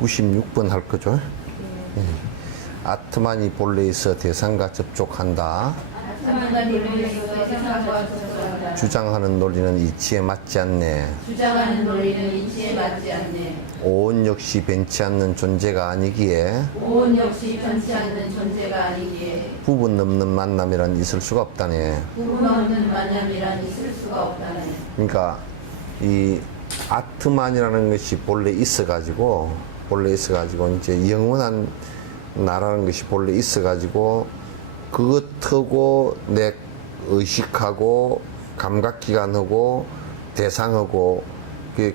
96번 할 거죠. 예. 아트만이 본래에서 대상과 접촉한다. 주장하는 논리는 이치에 맞지 않네. 주장하는 논리는 이치에 맞지 않네. 오온 역시 변치 않는 존재가 아니기에 오온 역시 변치 않는 존재가 아니기에 부분 넘는 만남이란 있을 수가 없다네. 부분 없는 만남이란 있을 수가 없다네. 그러니까 이 아트만이라는 것이 본래 있어가지고 이제 영원한 나라는 것이 본래 있어가지고 그것하고 내 의식하고 감각기관하고 대상하고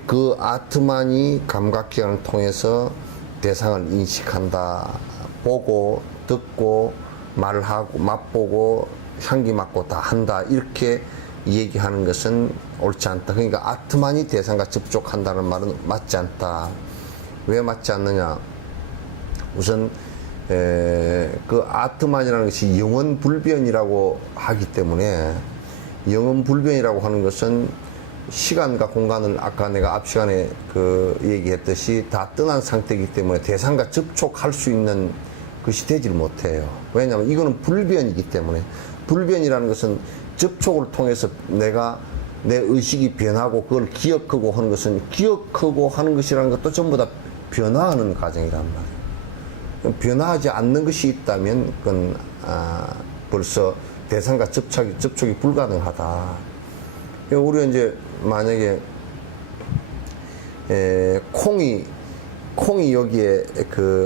그 아트만이 감각기관을 통해서 대상을 인식한다. 보고 듣고 말하고 맛보고 향기 맡고 다 한다. 이렇게 얘기하는 것은 옳지 않다. 그러니까 아트만이 대상과 접촉한다는 말은 맞지 않다. 왜 맞지 않느냐? 우선 그 아트만이라는 것이 영원불변이라고 하기 때문에, 영원불변이라고 하는 것은 시간과 공간을 아까 내가 앞 시간에 얘기했듯이 다 떠난 상태이기 때문에 대상과 접촉할 수 있는 것이 되질 못해요. 왜냐하면 이거는 불변이기 때문에. 불변이라는 것은 접촉을 통해서 내가 내 의식이 변하고 그걸 기억하고 하는 것은, 기억하고 하는 것이라는 것도 전부 다 변화하는 과정이란 말이에요. 변화하지 않는 것이 있다면 그건 벌써 대상과 접촉이 불가능하다. 우리가 이제 만약에 콩이 여기에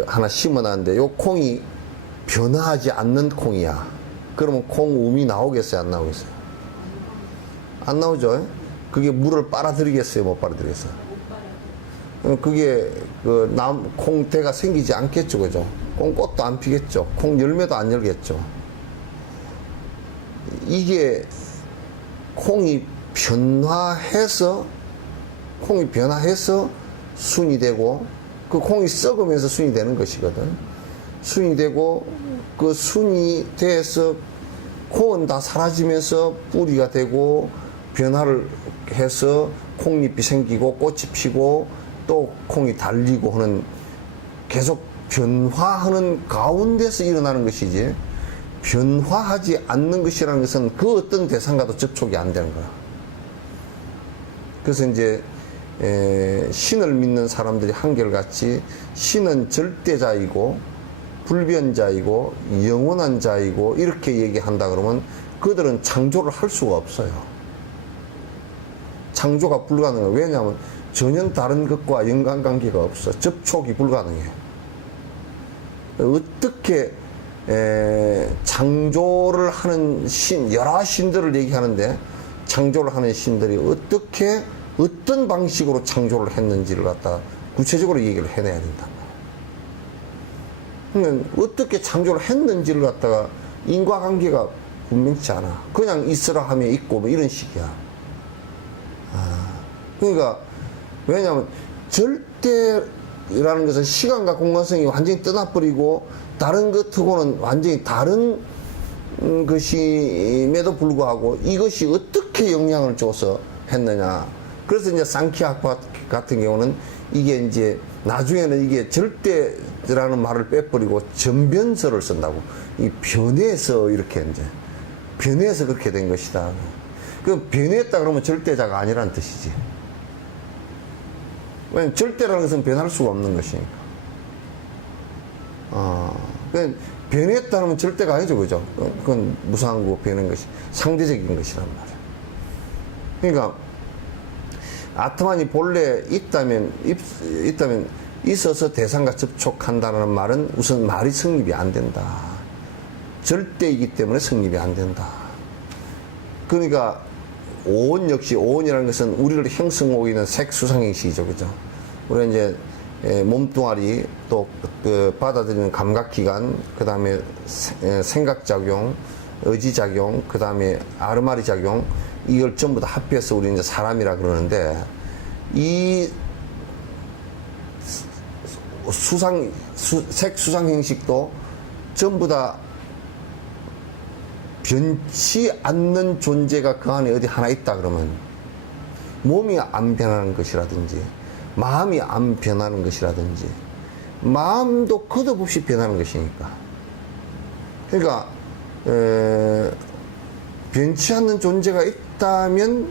하나 심어놨는데 요 콩이 변화하지 않는 콩이야. 그러면 콩움이 나오겠어요, 안 나오겠어요? 안 나오죠. 그게 물을 빨아들이겠어요, 못 빨아들이겠어요? 그게 콩대가 생기지 않겠죠, 그죠? 콩꽃도 안 피겠죠. 콩 열매도 안 열겠죠. 이게 콩이 변화해서 순이 되고, 그 콩이 썩으면서 순이 되는 것이거든. 순이 되고, 그 순이 돼서 콩은 다 사라지면서 뿌리가 되고, 변화를 해서 콩잎이 생기고 꽃이 피고 또 콩이 달리고 하는, 계속 변화하는 가운데서 일어나는 것이지, 변화하지 않는 것이라는 것은 그 어떤 대상과도 접촉이 안 되는 거야. 그래서 이제 신을 믿는 사람들이 한결같이 신은 절대자이고 불변자이고 영원한 자이고 이렇게 얘기한다 그러면 그들은 창조를 할 수가 없어요. 창조가 불가능해요. 왜냐하면 전혀 다른 것과 연관관계가 없어. 접촉이 불가능해요. 어떻게 창조를 하는 여러 신들을 얘기하는데, 창조를 하는 신들이 어떻게 어떤 방식으로 창조를 했는지를 갖다 구체적으로 얘기를 해내야 된다. 그러면 어떻게 창조를 했는지를 갖다가 인과관계가 분명치 않아. 그냥 있으라 하면 있고 뭐 이런 식이야. 그러니까 왜냐하면 절대라는 것은 시간과 공간성이 완전히 떠나버리고 다른 것하고는 완전히 다른 것임에도 불구하고 이것이 어떻게 영향을 줘서 했느냐. 그래서 이제 상키학파 같은 경우는 이게 이제 나중에는 이게 절대라는 말을 빼버리고 전변서를 쓴다고. 이 변해서 이렇게 이제 변해서 그렇게 된 것이다. 그 변했다 그러면 절대자가 아니라는 뜻이지. 왜냐면 절대라는 것은 변할 수가 없는 것이니까. 변했다는 건 절대가 아니죠, 그죠? 그건 무상한 거 변한 것이 상대적인 것이란 말이야. 그러니까 아트만이 본래 있다면 있어서 대상과 접촉한다는 말은 우선 말이 성립이 안 된다. 절대이기 때문에 성립이 안 된다. 그러니까 오온 역시, 오온이라는 것은 우리를 형성하고 있는 색수상행식이죠, 그죠? 우리가 이제 몸뚱아리, 또 받아들이는 감각기관, 그 다음에 생각작용, 의지작용, 그 다음에 아르마리 작용, 이걸 전부 다 합해서 우리 이제 사람이라 그러는데, 이 색수상 형식도 전부 다 변치 않는 존재가 그 안에 어디 하나 있다 그러면, 몸이 안 변하는 것이라든지 마음이 안 변하는 것이라든지 마음도 거듭없이 변하는 것이니까. 그러니까 변치 않는 존재가 있다면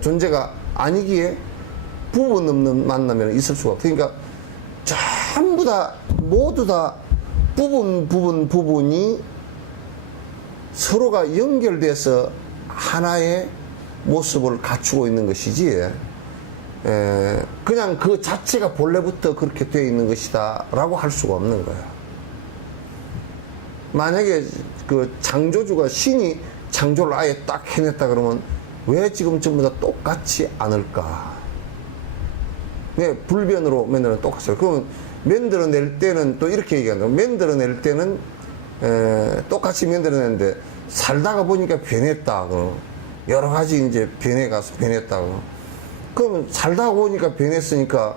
존재가 아니기에 부분 없는 만남이 있을 수가 없어. 그러니까 전부 다 모두 다 부분이 서로가 연결돼서 하나의 모습을 갖추고 있는 것이지 그냥 그 자체가 본래부터 그렇게 되어 있는 것이다 라고 할 수가 없는 거야. 만약에 그 창조주가 신이 창조를 아예 딱 해냈다 그러면 왜 지금 전부 다 똑같지 않을까? 왜 불변으로 맨날 똑같아요. 그러면 만들어낼 때는 또 이렇게 얘기한다. 만들어낼 때는 똑같이 만들어냈는데 살다가 보니까 변했다. 여러 가지 이제 변해가서 변했다고. 그러면 살다가 보니까 변했으니까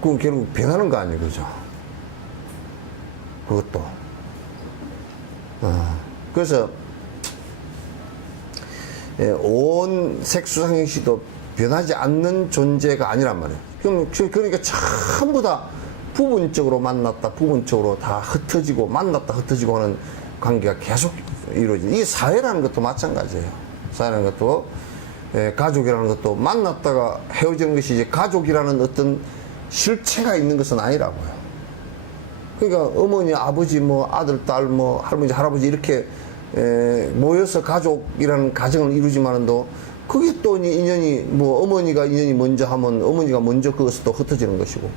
그건 결국 변하는 거 아니에요, 그죠? 그것도. 그래서 온 색수상행시도 변하지 않는 존재가 아니란 말이에요. 그러니까 전부 다 부분적으로 만났다, 부분적으로 다 흩어지고 만났다, 흩어지고 하는 관계가 계속 이루어지죠. 이 사회라는 것도 마찬가지예요. 사회라는 것도 가족이라는 것도 만났다가 헤어지는 것이 이제 가족이라는 어떤 실체가 있는 것은 아니라고요. 그러니까 어머니, 아버지, 뭐 아들, 딸, 뭐 할머니, 할아버지 이렇게 모여서 가족이라는 가정을 이루지만은도 그게 또 인연이 뭐 어머니가 인연이 먼저 하면 어머니가 먼저 그것을 또 흩어지는 것이고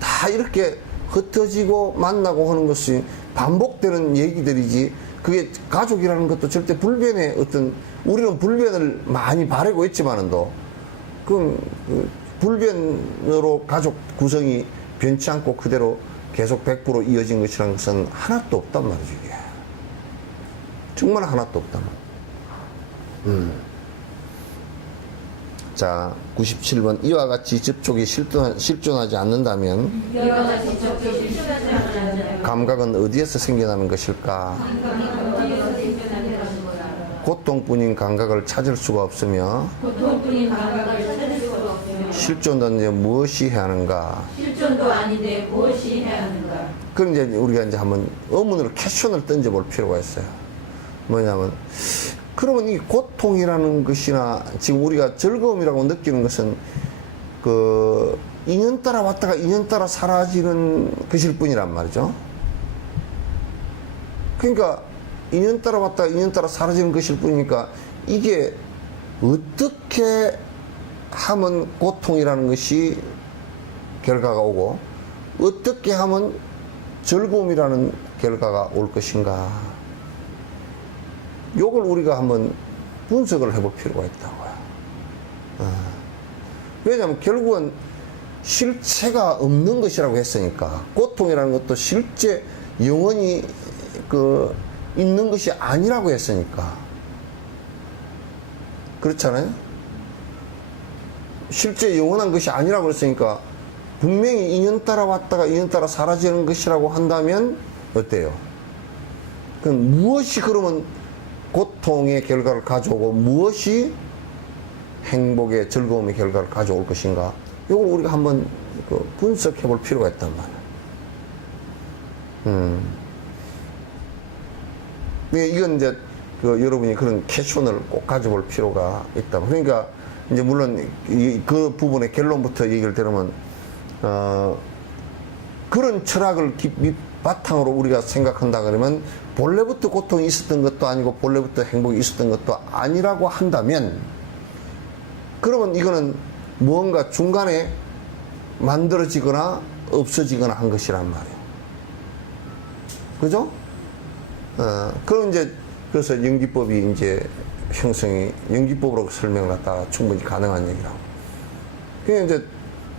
다 이렇게 흩어지고 만나고 하는 것이 반복되는 얘기들이지 그게 가족이라는 것도 절대 불변의 어떤 우리는 불변을 많이 바라고 있지만은도 그럼 불변으로 가족 구성이 변치 않고 그대로 계속 100% 이어진 것이라는 것은 하나도 없단 말이죠. 이게. 정말 하나도 없단 말이에요. 자, 97번. 이와 같이 접촉이 실존하지 않는다면 이와 같이 접촉이 실존하지 않는다면 감각은 어디에서 생겨나는 것일까? 어디에서 생겨나는 것인가? 고통뿐인 감각을 찾을 수가 없으며 고통뿐인 감각을 찾을 수가 없으며 실존하는데 무엇이 해야 하는가? 실존도 아닌데 무엇이 해야 하는가? 그럼 이제 우리가 이제 한번 의문으로 퀘션을 던져볼 필요가 있어요. 뭐냐면 그러면 이 고통이라는 것이나 지금 우리가 즐거움이라고 느끼는 것은 그 인연 따라 왔다가 인연 따라 사라지는 것일 뿐이란 말이죠. 그러니까 인연 따라 왔다가 인연 따라 사라지는 것일 뿐이니까 이게 어떻게 하면 고통이라는 것이 결과가 오고 어떻게 하면 즐거움이라는 결과가 올 것인가. 요걸 우리가 한번 분석을 해볼 필요가 있다고요. 왜냐하면 결국은 실체가 없는 것이라고 했으니까 고통이라는 것도 실제 영원히 그 있는 것이 아니라고 했으니까 그렇잖아요. 실제 영원한 것이 아니라고 했으니까 분명히 인연 따라 왔다가 인연 따라 사라지는 것이라고 한다면 어때요? 그럼 무엇이 그러면 고통의 결과를 가져오고 무엇이 행복의 즐거움의 결과를 가져올 것인가? 이걸 우리가 한번 분석해 볼 필요가 있단 말이에요. 이건 이제 여러분이 그런 퀘션을 꼭 가져볼 필요가 있다. 그러니까 이제 물론 그 부분의 결론부터 얘기를 들으면 그런 철학을 바탕으로 우리가 생각한다 그러면 본래부터 고통이 있었던 것도 아니고 본래부터 행복이 있었던 것도 아니라고 한다면 그러면 이거는 무언가 중간에 만들어지거나 없어지거나 한 것이란 말이에요. 그죠? 그럼 이제 그래서 연기법이 이제 형성이 연기법으로 설명을 갖다가 충분히 가능한 얘기라고. 그게 이제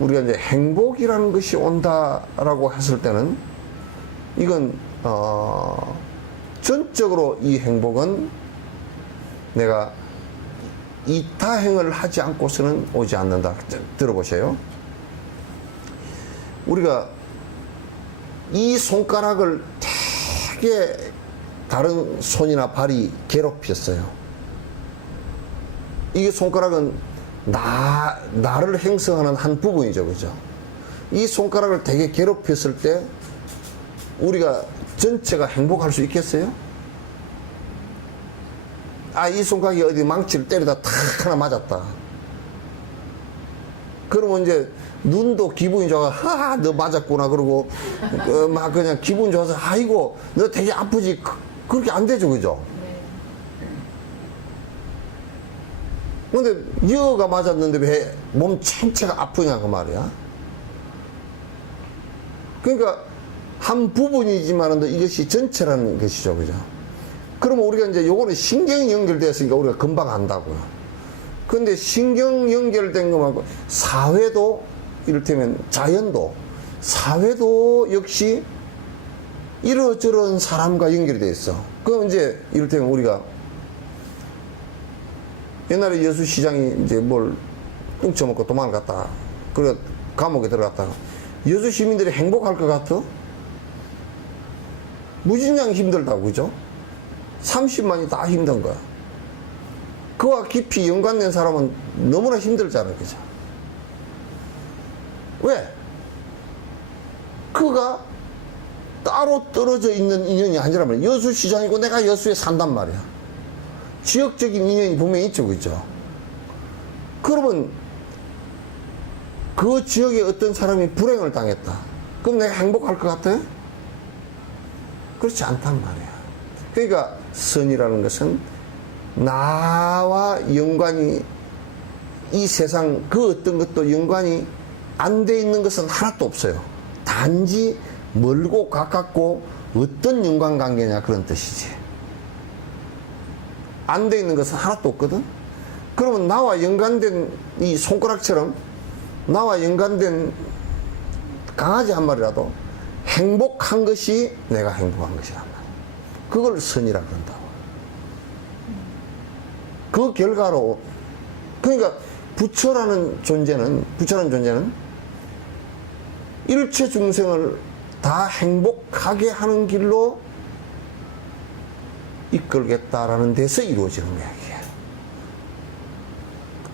우리가 이제 행복이라는 것이 온다라고 했을 때는 이건 전적으로 이 행복은 내가 이타행을 하지 않고서는 오지 않는다. 들어보세요. 우리가 이 손가락을 되게 다른 손이나 발이 괴롭혔어요. 이게 손가락은 나를 형성하는 한 부분이죠. 그죠? 이 손가락을 되게 괴롭혔을 때 우리가 전체가 행복할 수 있겠어요? 아, 이 손가락이 어디 망치를 때리다 탁 하나 맞았다. 그러면 이제 눈도 기분이 좋아. 하하, 너 맞았구나. 그러고 막 그냥 기분 좋아서 아이고 너 되게 아프지. 그렇게 안 되죠, 그죠? 근데 여가 맞았는데 왜 몸 전체가 아프냐 그 말이야. 그러니까 한 부분이지만은 이것이 전체라는 것이죠, 그죠? 그러면 우리가 이제 요거는 신경이 연결되었으니까 우리가 금방 안다고요. 근데 신경 연결된 것만큼 사회도, 이를테면 자연도, 사회도 역시 이러저런 사람과 연결이 되어 있어. 그럼 이제 이를테면 우리가 옛날에 여수시장이 이제 뭘 뚱쳐먹고 도망을 갔다. 그래, 감옥에 들어갔다가. 여수 시민들이 행복할 것 같아? 무진장 힘들다고, 그죠? 30만이 다 힘든 거야. 그와 깊이 연관된 사람은 너무나 힘들잖아, 그죠? 왜? 그가 따로 떨어져 있는 인연이 아니란 말이야. 여수시장이고 내가 여수에 산단 말이야. 지역적인 인연이 분명히 있죠, 그죠? 그러면 그 지역에 어떤 사람이 불행을 당했다. 그럼 내가 행복할 것 같아? 그렇지 않단 말이야. 그러니까 선이라는 것은 나와 연관이, 이 세상 그 어떤 것도 연관이 안 돼 있는 것은 하나도 없어요. 단지 멀고 가깝고 어떤 연관관계냐 그런 뜻이지. 안 돼 있는 것은 하나도 없거든. 그러면 나와 연관된 이 손가락처럼 나와 연관된 강아지 한 마리라도 행복한 것이 내가 행복한 것이란 말이야. 그걸 선이라 그런다고. 그 결과로, 그러니까 부처라는 존재는 일체 중생을 다 행복하게 하는 길로 이끌겠다라는 데서 이루어지는 거야, 이게.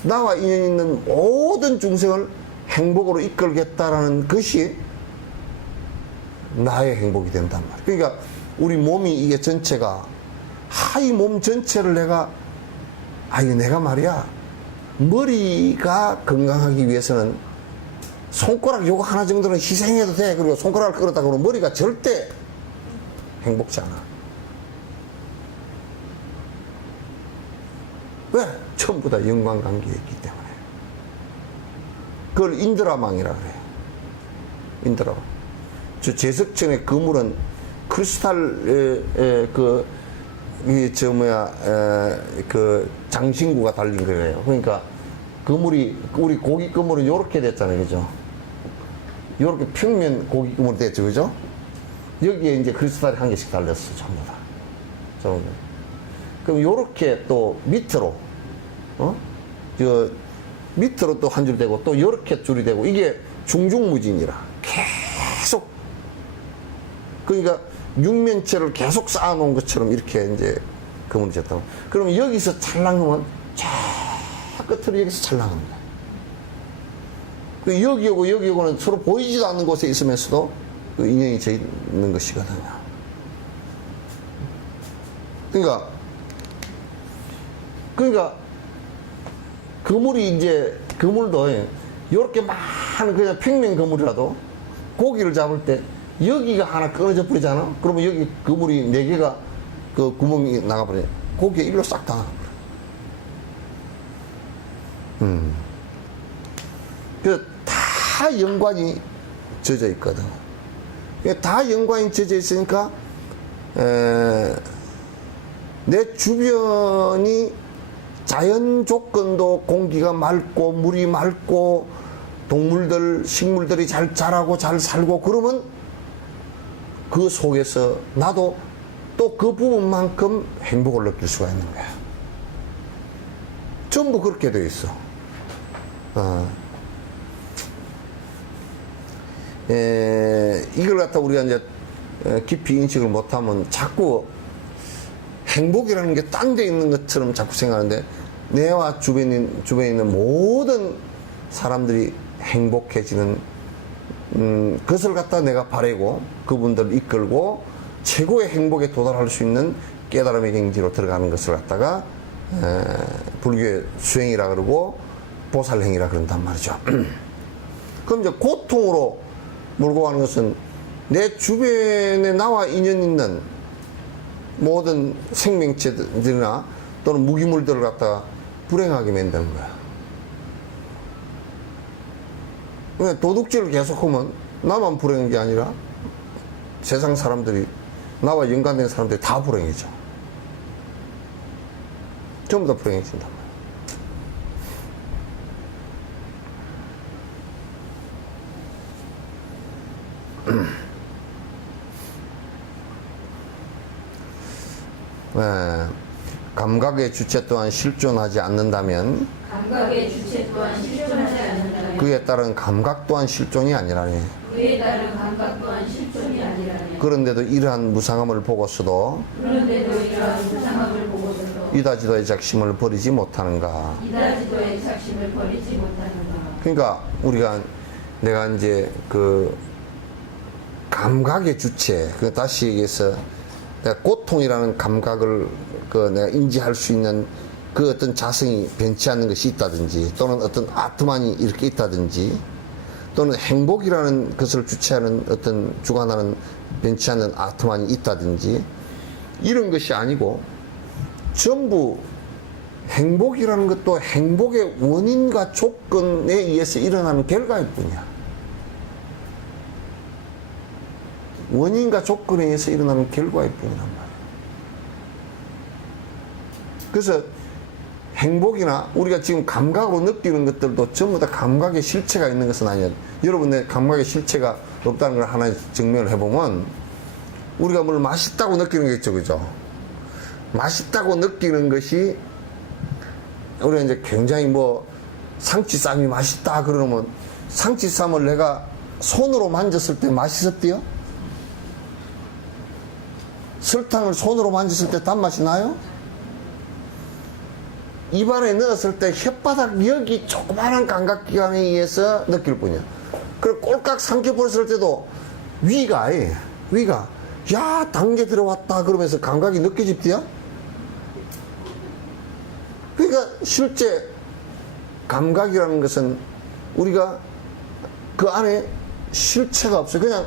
나와 인연 있는 모든 중생을 행복으로 이끌겠다라는 것이 나의 행복이 된단 말이야. 그러니까 우리 몸이 이게 전체가, 이 몸 전체를 이거 내가 말이야, 머리가 건강하기 위해서는 손가락 요거 하나 정도는 희생해도 돼. 그리고 손가락을 끌었다 그러면 머리가 절대 행복지 않아. 왜? 전부 다 연관관계에 있기 때문에. 그걸 인드라망이라 그래요. 인드라망. 저 제석천의 그물은 크리스탈, 그 장신구가 달린 거예요. 그러니까 그물이, 우리 고기 그물은 요렇게 됐잖아요, 그죠? 요렇게 평면 고기 그물이 됐죠, 그죠? 여기에 이제 크리스탈이 한 개씩 달렸어, 전부 다. 전부 다. 그럼 요렇게 또 밑으로, 밑으로 또 한 줄 되고, 또 요렇게 줄이 되고, 이게 중중무진이라. 계속. 그러니까 육면체를 계속 쌓아놓은 것처럼 이렇게 이제 그물이 됐다고. 그럼 여기서 찰랑하면 쫙 끝으로 여기서 찰랑합니다. 그 여기하고 여기하고는 서로 보이지도 않는 곳에 있으면서도 그 인연이 져 있는 것이거든요. 그러니까 그물이 이제, 그물도 이렇게 많은 그냥 평면 그물이라도 고기를 잡을 때 여기가 하나 끊어져 버리잖아. 그러면 여기 그물이 4개가 그 구멍이 나가버려. 고기가 일로 싹 다 나가버려. 그 다 연관이 젖어 있거든. 다 연관이 젖어 있으니까 내 주변이 자연 조건도 공기가 맑고 물이 맑고 동물들, 식물들이 잘 자라고 잘 살고 그러면 그 속에서 나도 또 그 부분만큼 행복을 느낄 수가 있는 거야. 전부 그렇게 되어 있어. 이걸 갖다 우리가 이제 깊이 인식을 못하면 자꾸 행복이라는 게 딴 데 있는 것처럼 자꾸 생각하는데, 내와 주변에 있는 모든 사람들이 행복해지는 그것을 갖다 내가 바라고 그분들을 이끌고 최고의 행복에 도달할 수 있는 깨달음의 경지로 들어가는 것을 갖다가 불교의 수행이라 그러고 보살행위라 그런단 말이죠. 그럼 이제 고통으로 몰고 가는 것은 내 주변에 나와 인연 있는 모든 생명체들이나 또는 무기물들을 갖다가 불행하게 만드는 거야. 그러니까 도둑질을 계속하면 나만 불행한 게 아니라 세상 사람들이, 나와 연관된 사람들이 다 불행해져. 전부 다 불행해진단 말이야. 감각의 주체 또한 실존하지 않는다면 감각의 주체 또한 실존하지 않는다면 그에 따른 감각 또한 실존이 아니라니. 그에 따른 감각 또한 실존이 아니라면 그런데도 이러한 무상함을 보고서도 그런데도 이러한 무상함을 보고서도 이다지도의 작심을 버리지 못하는가. 이다지도의 작심을 버리지 못하는가. 그러니까 우리가 내가 이제 그 감각의 주체, 그 다시 얘기해서 내가 고통이라는 감각을 그 내가 인지할 수 있는 그 어떤 자성이 변치 않는 것이 있다든지, 또는 어떤 아트만이 이렇게 있다든지, 또는 행복이라는 것을 주체하는 어떤 주관하는 변치 않는 아트만이 있다든지, 이런 것이 아니고 전부 행복이라는 것도 행복의 원인과 조건에 의해서 일어나는 결과일 뿐이야. 원인과 조건에 의해서 일어나는 결과일 뿐이란 말이야. 그래서 행복이나 우리가 지금 감각으로 느끼는 것들도 전부 다 감각의 실체가 있는 것은 아니야. 여러분의 감각의 실체가 없다는 걸 하나 증명을 해보면, 우리가 뭘 맛있다고 느끼는 게 있죠, 그죠? 맛있다고 느끼는 것이, 우리가 이제 굉장히 뭐 상치쌈이 맛있다 그러면, 상치쌈을 내가 손으로 만졌을 때 맛있었대요? 설탕을 손으로 만졌을 때 단맛이 나요? 입안에 넣었을 때 혓바닥 여기 조그마한 감각기관에 의해서 느낄 뿐이야. 그리고 꼴깍 삼켜버렸을 때도 위가 야 단계 들어왔다 그러면서 감각이 느껴집디야? 그러니까 실제 감각이라는 것은 우리가 그 안에 실체가 없어요. 그냥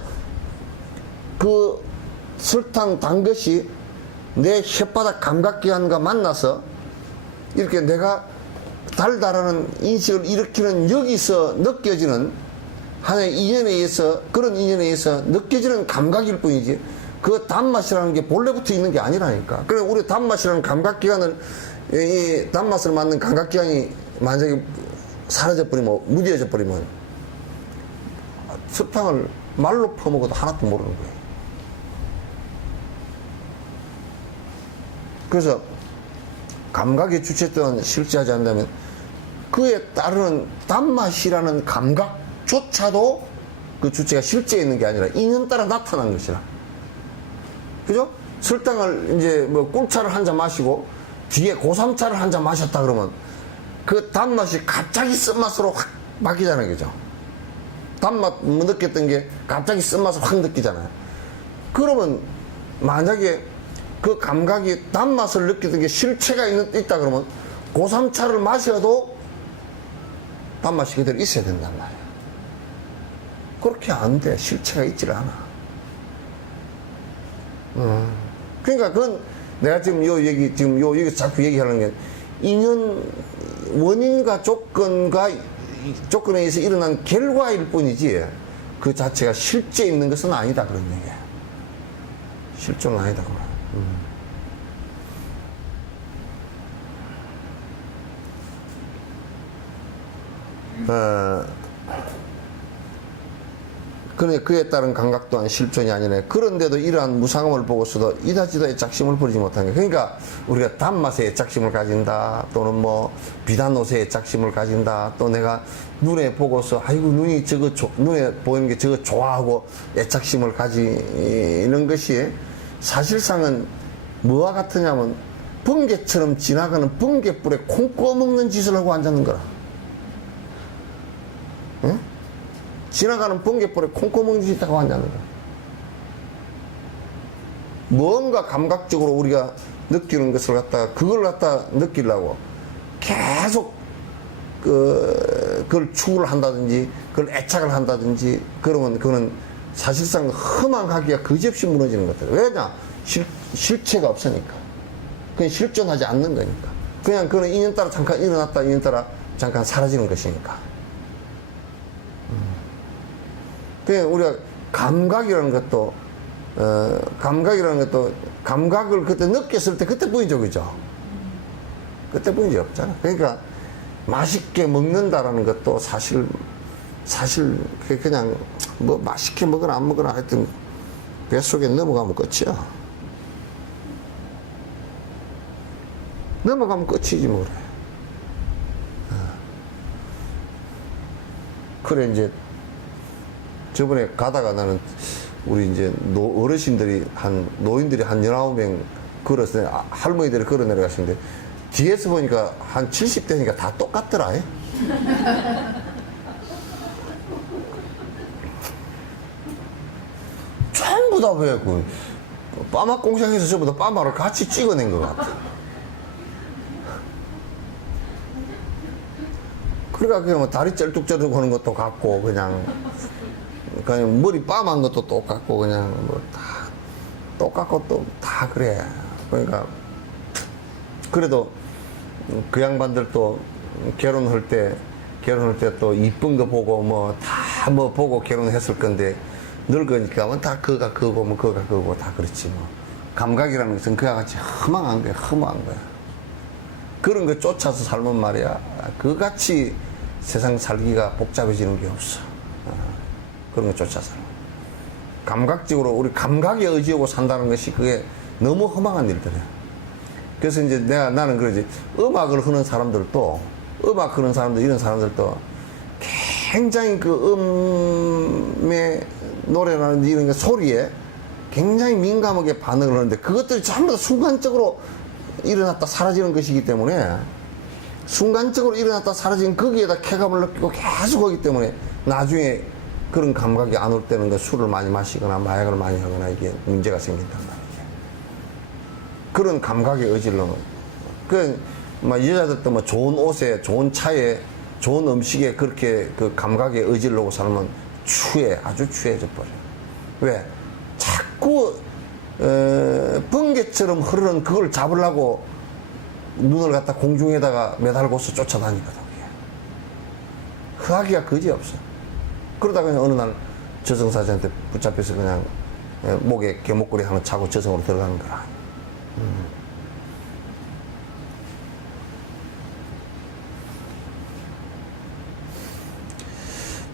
그 설탕 단 것이 내 혓바닥 감각기관과 만나서 이렇게 내가 달달하는 인식을 일으키는 여기서 느껴지는 하나의 인연에 의해서, 그런 인연에 의해서 느껴지는 감각일 뿐이지, 그 단맛이라는 게 본래부터 있는 게 아니라니까. 그래, 우리 단맛이라는 감각기관을, 이 단맛을 맡는 감각기관이 만약에 사라져버리면, 무뎌져버리면 설탕을 말로 퍼먹어도 하나도 모르는 거예요. 그래서 감각의 주체 또한 실체하지 않는다면 그에 따르는 단맛이라는 감각조차도 그 주체가 실제에 있는 게 아니라 인연 따라 나타난 것이라. 그죠? 설탕을 이제 뭐 꿀차를 한 잔 마시고 뒤에 고삼차를 한 잔 마셨다 그러면 그 단맛이 갑자기 쓴맛으로 확 바뀌잖아요. 그죠? 단맛 못 느꼈던 게 갑자기 쓴맛을 확 느끼잖아요. 그러면 만약에 그 감각이 단맛을 느끼던 게 실체가 있다 그러면 고삼차를 마셔도 단맛이 그대로 있어야 된단 말이야. 그렇게 안 돼. 실체가 있질 않아. 그러니까 그건 내가 지금 요 얘기, 지금 요 여기서 자꾸 얘기하는 게 인연, 원인과 조건에 의해서 일어난 결과일 뿐이지 그 자체가 실제 있는 것은 아니다. 그런 얘기야. 실존은 아니다. 그런. 그에 따른 감각 또한 실존이 아니네. 그런데도 이러한 무상함을 보고서도 이다지도 애착심을 버리지 못하는 게, 그러니까 우리가 단맛에 애착심을 가진다, 또는 뭐 비단 옷에 애착심을 가진다, 또 내가 눈에 보고서 아이고 눈이 눈에 보이는 게 저거 좋아하고 애착심을 가지는 것이 사실상은 뭐와 같으냐면 번개처럼 지나가는 번개불에 콩 꺼먹는 짓을 하고 앉았는 거라. 응? 지나가는 번개불에 콩고멍 짓이 있다고 한다는 거야. 뭔가 감각적으로 우리가 느끼는 것을 갖다가 그걸 갖다 느끼려고 계속 그걸 추구를 한다든지 그걸 애착을 한다든지 그러면 그거는 사실상 허망하기가 그지없이 무너지는 것들. 왜냐? 실체가 없으니까. 그건 실존하지 않는 거니까. 그냥 그는 인연 따라 잠깐 일어났다 인연 따라 잠깐 사라지는 것이니까. 그냥 우리가 감각이라는 것도 감각을 그때 느꼈을 때 그때뿐이죠, 그죠? 그때뿐이지 없잖아. 그러니까 맛있게 먹는다라는 것도 사실 그냥 뭐 맛있게 먹으나 안 먹으나 하여튼 뱃속에 넘어가면 끝이야. 넘어가면 끝이지 뭐래. 그래 이제 저번에 가다가 나는 우리 이제 어르신들이 노인들이 한 19명 걸었어요. 할머니들이 걸어 내려가시는데 뒤에서 보니까 한 70대니까 다 똑같더라. 전부 다 왜 그 빠마 공장에서 전부 다 빠마를 같이 찍어낸 것 같아. 그러니까 그냥 뭐 다리 쩔뚝쩔뚝 하는 것도 같고 그냥 머리 빠만 것도 똑같고 그냥 뭐 다 똑같고 또 다 그래. 그러니까 그래도 그 양반들 또 결혼할 때 또 이쁜 거 보고 뭐 다 뭐 보고 결혼했을 건데 늙으니까 뭐 다 그가 그거고 뭐 그가 그거고 다 그렇지 뭐. 감각이라는 것은 그와 같이 허망한 거야. 그런 거 쫓아서 살면 말이야 그같이 세상 살기가 복잡해지는 게 없어. 그런 거 쫓아서 감각적으로 우리 감각에 의지하고 산다는 것이 그게 너무 허망한 일들이야. 그래서 이제 나는 그러지. 음악을 하는 사람들도 이런 사람들도 굉장히 그 음의 노래나 이런 게 소리에 굉장히 민감하게 반응을 하는데 그것들이 전부 다 순간적으로 일어났다 사라지는 것이기 때문에 순간적으로 일어났다 사라진 거기에다 쾌감을 느끼고 계속 하기 때문에 나중에 그런 감각이 안 올 때는 그 술을 많이 마시거나 마약을 많이 하거나 이게 문제가 생긴단 말이에요. 그런 감각의 의지로 여자들도 뭐 좋은 옷에 좋은 차에 좋은 음식에 그렇게 그 감각의 의지를 놓고 살면 아주 추해져 버려. 왜? 자꾸 번개처럼 흐르는 그걸 잡으려고 눈을 갖다 공중에다가 매달고서 쫓아다니거든. 흐하기가 그지없어. 그러다가 그냥 어느 날 저승사자한테 붙잡혀서 그냥 목에 개목걸이 하나 차고 저승으로 들어가는 거라.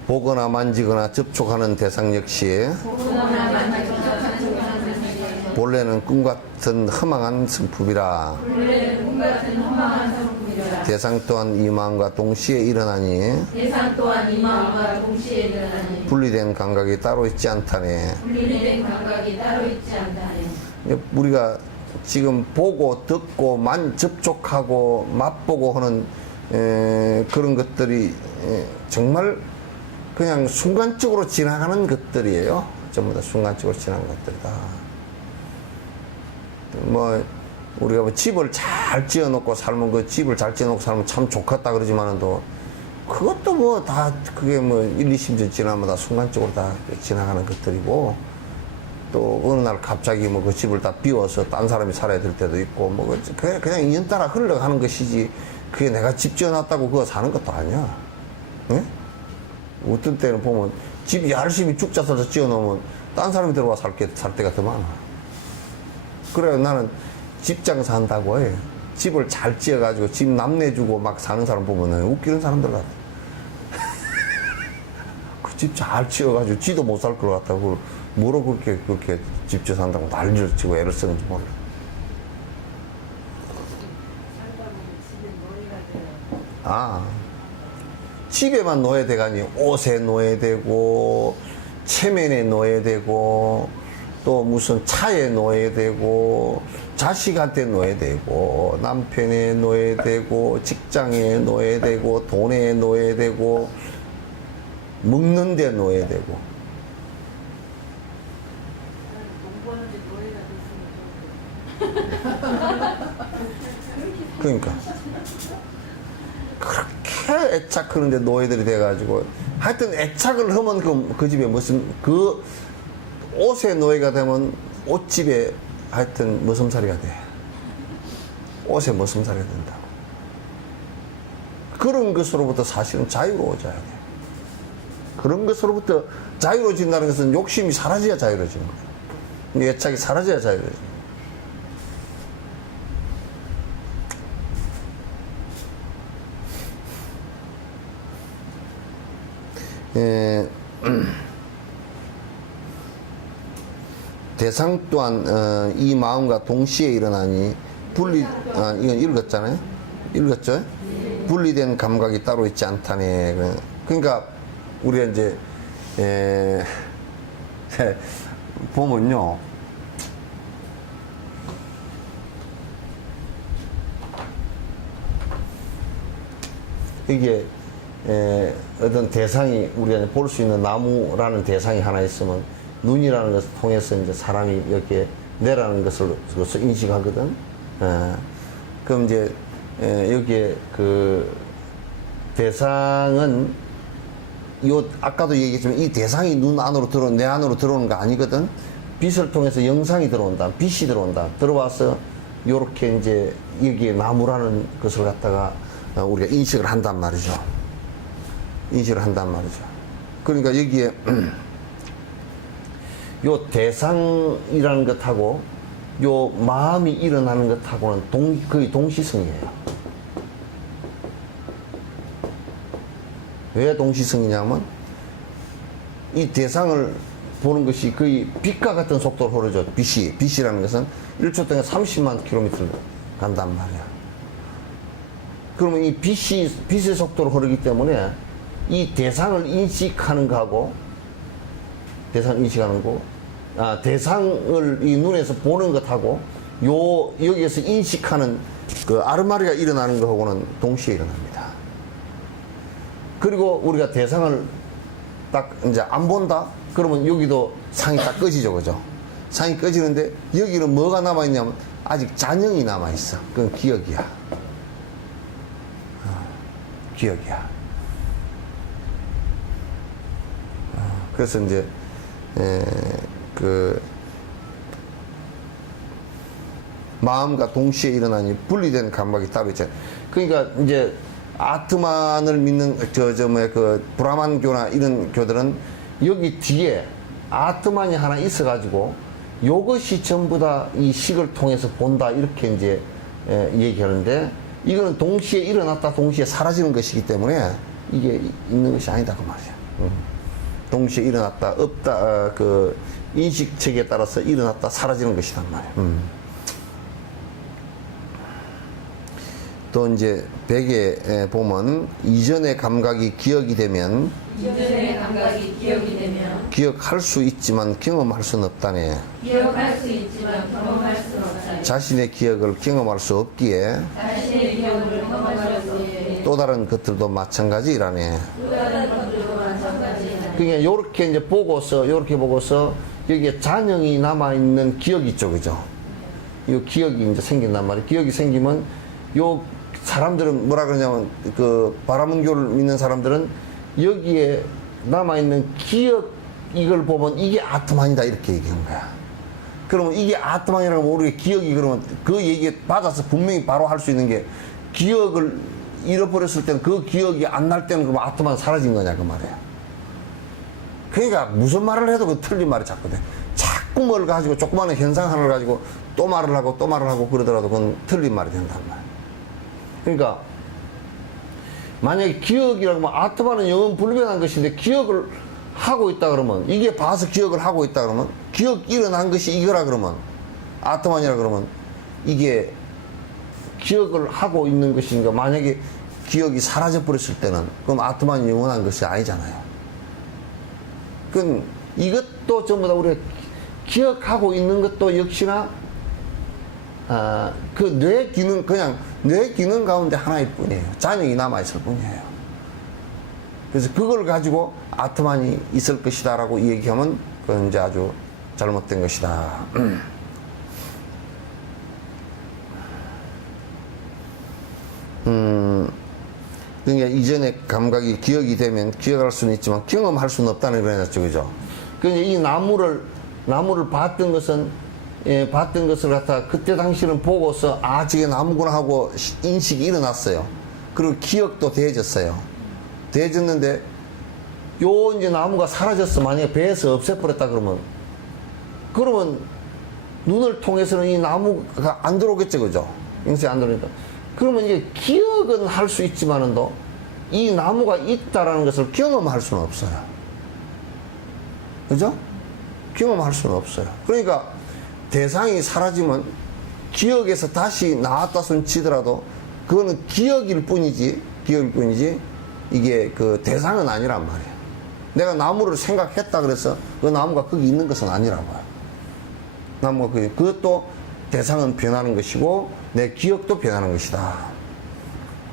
보거나 만지거나 접촉하는 대상 역시 본래는 꿈 같은 허망한 성품이라 대상 또한 이 마음과 동시에 일어나니 분리된 감각이 따로 있지 않다네. 우리가 지금 보고 듣고 접촉하고 맛보고 하는 그런 것들이 정말 그냥 순간적으로 지나가는 것들이에요. 전부 다 순간적으로 지나가는 것들이다. 뭐 우리가 뭐 집을 잘 지어놓고 살면 그 집을 잘 지어놓고 살면 참 좋겠다 그러지만은 또 그것도 뭐 다 그게 뭐 1, 20년 지나면 다 순간적으로 다 지나가는 것들이고 또 어느 날 갑자기 뭐 그 집을 다 비워서 딴 사람이 살아야 될 때도 있고 뭐 그냥 인연 따라 흘러가는 것이지 그게 내가 집 지어놨다고 그거 사는 것도 아니야. 응? 어떤 때는 보면 집 열심히 죽자 써서 지어놓으면 딴 사람이 들어와 살 때가 더 많아. 그래 나는 집 장사한다고 해. 집을 잘 지어가지고 집 남내주고 막 사는 사람 보면은 웃기는 사람들 같아. 그 집 잘 지어가지고 지도 못 살 것 같다고 뭐로 그렇게 집 지어 산다고 난리를 치고 애를 쓰는지 몰라. 집에만 놓아야 되가니 옷에 놓아야 되고 체면에 놓아야 되고 또 무슨 차에 놓아야 되고 자식한테 놓아야 되고 남편에 놓아야 되고 직장에 놓아야 되고 돈에 놓아야 되고 먹는 데 노예되고. 그러니까 그렇게 애착 하는데 노예들이 돼가지고 하여튼 애착을 하면 그 집에 무슨 그 옷의 노예가 되면 옷집에 하여튼 머슴살이가 돼. 옷에 머슴살이가 된다고. 그런 것으로부터 사실은 자유로워져야 돼. 그런 것으로부터 자유로워진다는 것은 욕심이 사라져야 자유로워지는 거야. 애착이 사라져야 자유로워지는 거야. 대상 또한 이 마음과 동시에 일어나니 이건 읽었잖아요. 읽었죠? 분리된 감각이 따로 있지 않다네. 그러니까 우리가 이제 보면요, 이게 어떤 대상이 우리가 볼 수 있는 나무라는 대상이 하나 있으면 눈이라는 것을 통해서 이제 사람이 이렇게 내라는 것을 인식하거든. 그럼 이제 여기에 그 대상은 아까도 얘기했지만 이 대상이 눈 안으로 내 안으로 들어오는 거 아니거든. 빛을 통해서 영상이 들어온다. 빛이 들어온다. 들어와서 요렇게 이제 여기에 나무라는 것을 갖다가 우리가 인식을 한단 말이죠. 인식을 한단 말이죠. 그러니까 여기에 요 대상이라는 것하고 요 마음이 일어나는 것하고는 거의 동시성이에요. 왜 동시성이냐면 이 대상을 보는 것이 거의 빛과 같은 속도로 흐르죠. 빛이라는 것은 1초 동안 30만 킬로미터를 간단 말이야. 그러면 이 빛의 속도로 흐르기 때문에 이 대상을 인식하는 거하고 대상을 이 눈에서 보는 것하고 여기에서 인식하는 그 아르마리가 일어나는 것하고는 동시에 일어납니다. 그리고 우리가 대상을 딱 이제 안 본다? 그러면 여기도 상이 딱 꺼지죠, 그죠? 상이 꺼지는데 여기는 뭐가 남아있냐면 아직 잔영이 남아있어. 그건 기억이야. 기억이야. 그래서 이제 그 마음과 동시에 일어나니 분리된 감각이 따로 있잖아요. 그러니까 이제 아트만을 믿는 그 브라만교나 이런 교들은 여기 뒤에 아트만이 하나 있어가지고 이것이 전부 다 이 식을 통해서 본다 이렇게 이제 얘기하는데 이거는 동시에 일어났다 동시에 사라지는 것이기 때문에 이게 있는 것이 아니다 그 말이야. 동시에 일어났다 없다 그 인식 체계에 따라서 일어났다 사라지는 것이란 말이야. 또 이제 백에 보면 이전의 감각이 기억이 되면 기억할 수 있지만 경험할 수는 없다네. 기억할 수 있지만 경험할 수는 없다네. 자신의 기억을 경험할 수 없기에 또 다른 것들도 마찬가지라네. 그러니까 요렇게 이제 요렇게 보고서 여기에 잔영이 남아있는 기억이 있죠, 그죠? 이 기억이 이제 생긴단 말이에요. 기억이 생기면 요 사람들은 뭐라 그러냐면 그 바라문교를 믿는 사람들은 여기에 남아있는 기억 이걸 보면 이게 아트만이다 이렇게 얘기한 거야. 그러면 이게 아트만이라면 우리 기억이 그러면 그 얘기에 받아서 분명히 바로 할 수 있는 게 기억을 잃어버렸을 때는 그 기억이 안 날 때는 그럼 아트만 사라진 거냐 그 말이야. 그러니까 무슨 말을 해도 그 틀린 말이 자꾸 돼. 자꾸 뭘 가지고 조그마한 현상 하나를 가지고 또 말을 하고 그러더라도 그건 틀린 말이 된단 말이야. 그러니까 만약에 기억이라고 하면 아트만은 영원 불변한 것인데 기억을 하고 있다 그러면 이게 봐서 기억을 하고 있다 그러면 기억 일어난 것이 이거라 그러면 아트만이라 그러면 이게 기억을 하고 있는 것인가. 만약에 기억이 사라져 버렸을 때는 그럼 아트만이 영원한 것이 아니잖아요. 그건 이것도 전부 다 우리가 기억하고 있는 것도 역시나 그 뇌 기능 그냥 뇌 기능 가운데 하나일 뿐이에요. 잔영이 남아있을 뿐이에요. 그래서 그걸 가지고 아트만이 있을 것이다라고 얘기하면 그건 이제 아주 잘못된 것이다. 그러니까 이전에 감각이 기억이 되면 기억할 수는 있지만 경험할 수는 없다는 거였죠, 그죠? 그러니까 이 나무를 봤던 것은 봤던 것을 갖다 그때 당시는 보고서 아 저게 나무구나 하고 인식이 일어났어요. 그리고 기억도 되어졌어요. 되어졌는데 요 이제 나무가 사라졌어. 만약에 배에서 없애버렸다 그러면 눈을 통해서는 이 나무가 안 들어오겠죠, 그죠? 인쇄 안 들어오니까. 그러면 이제 기억은 할 수 있지만은도 이 나무가 있다라는 것을 경험할 수는 없어요. 그죠? 경험할 수는 없어요. 그러니까 대상이 사라지면 기억에서 다시 나왔다 손 치더라도 그거는 기억일 뿐이지 이게 그 대상은 아니란 말이에요. 내가 나무를 생각했다 그래서 그 나무가 거기 있는 것은 아니라고요. 나무가 그것도 대상은 변하는 것이고 내 기억도 변하는 것이다.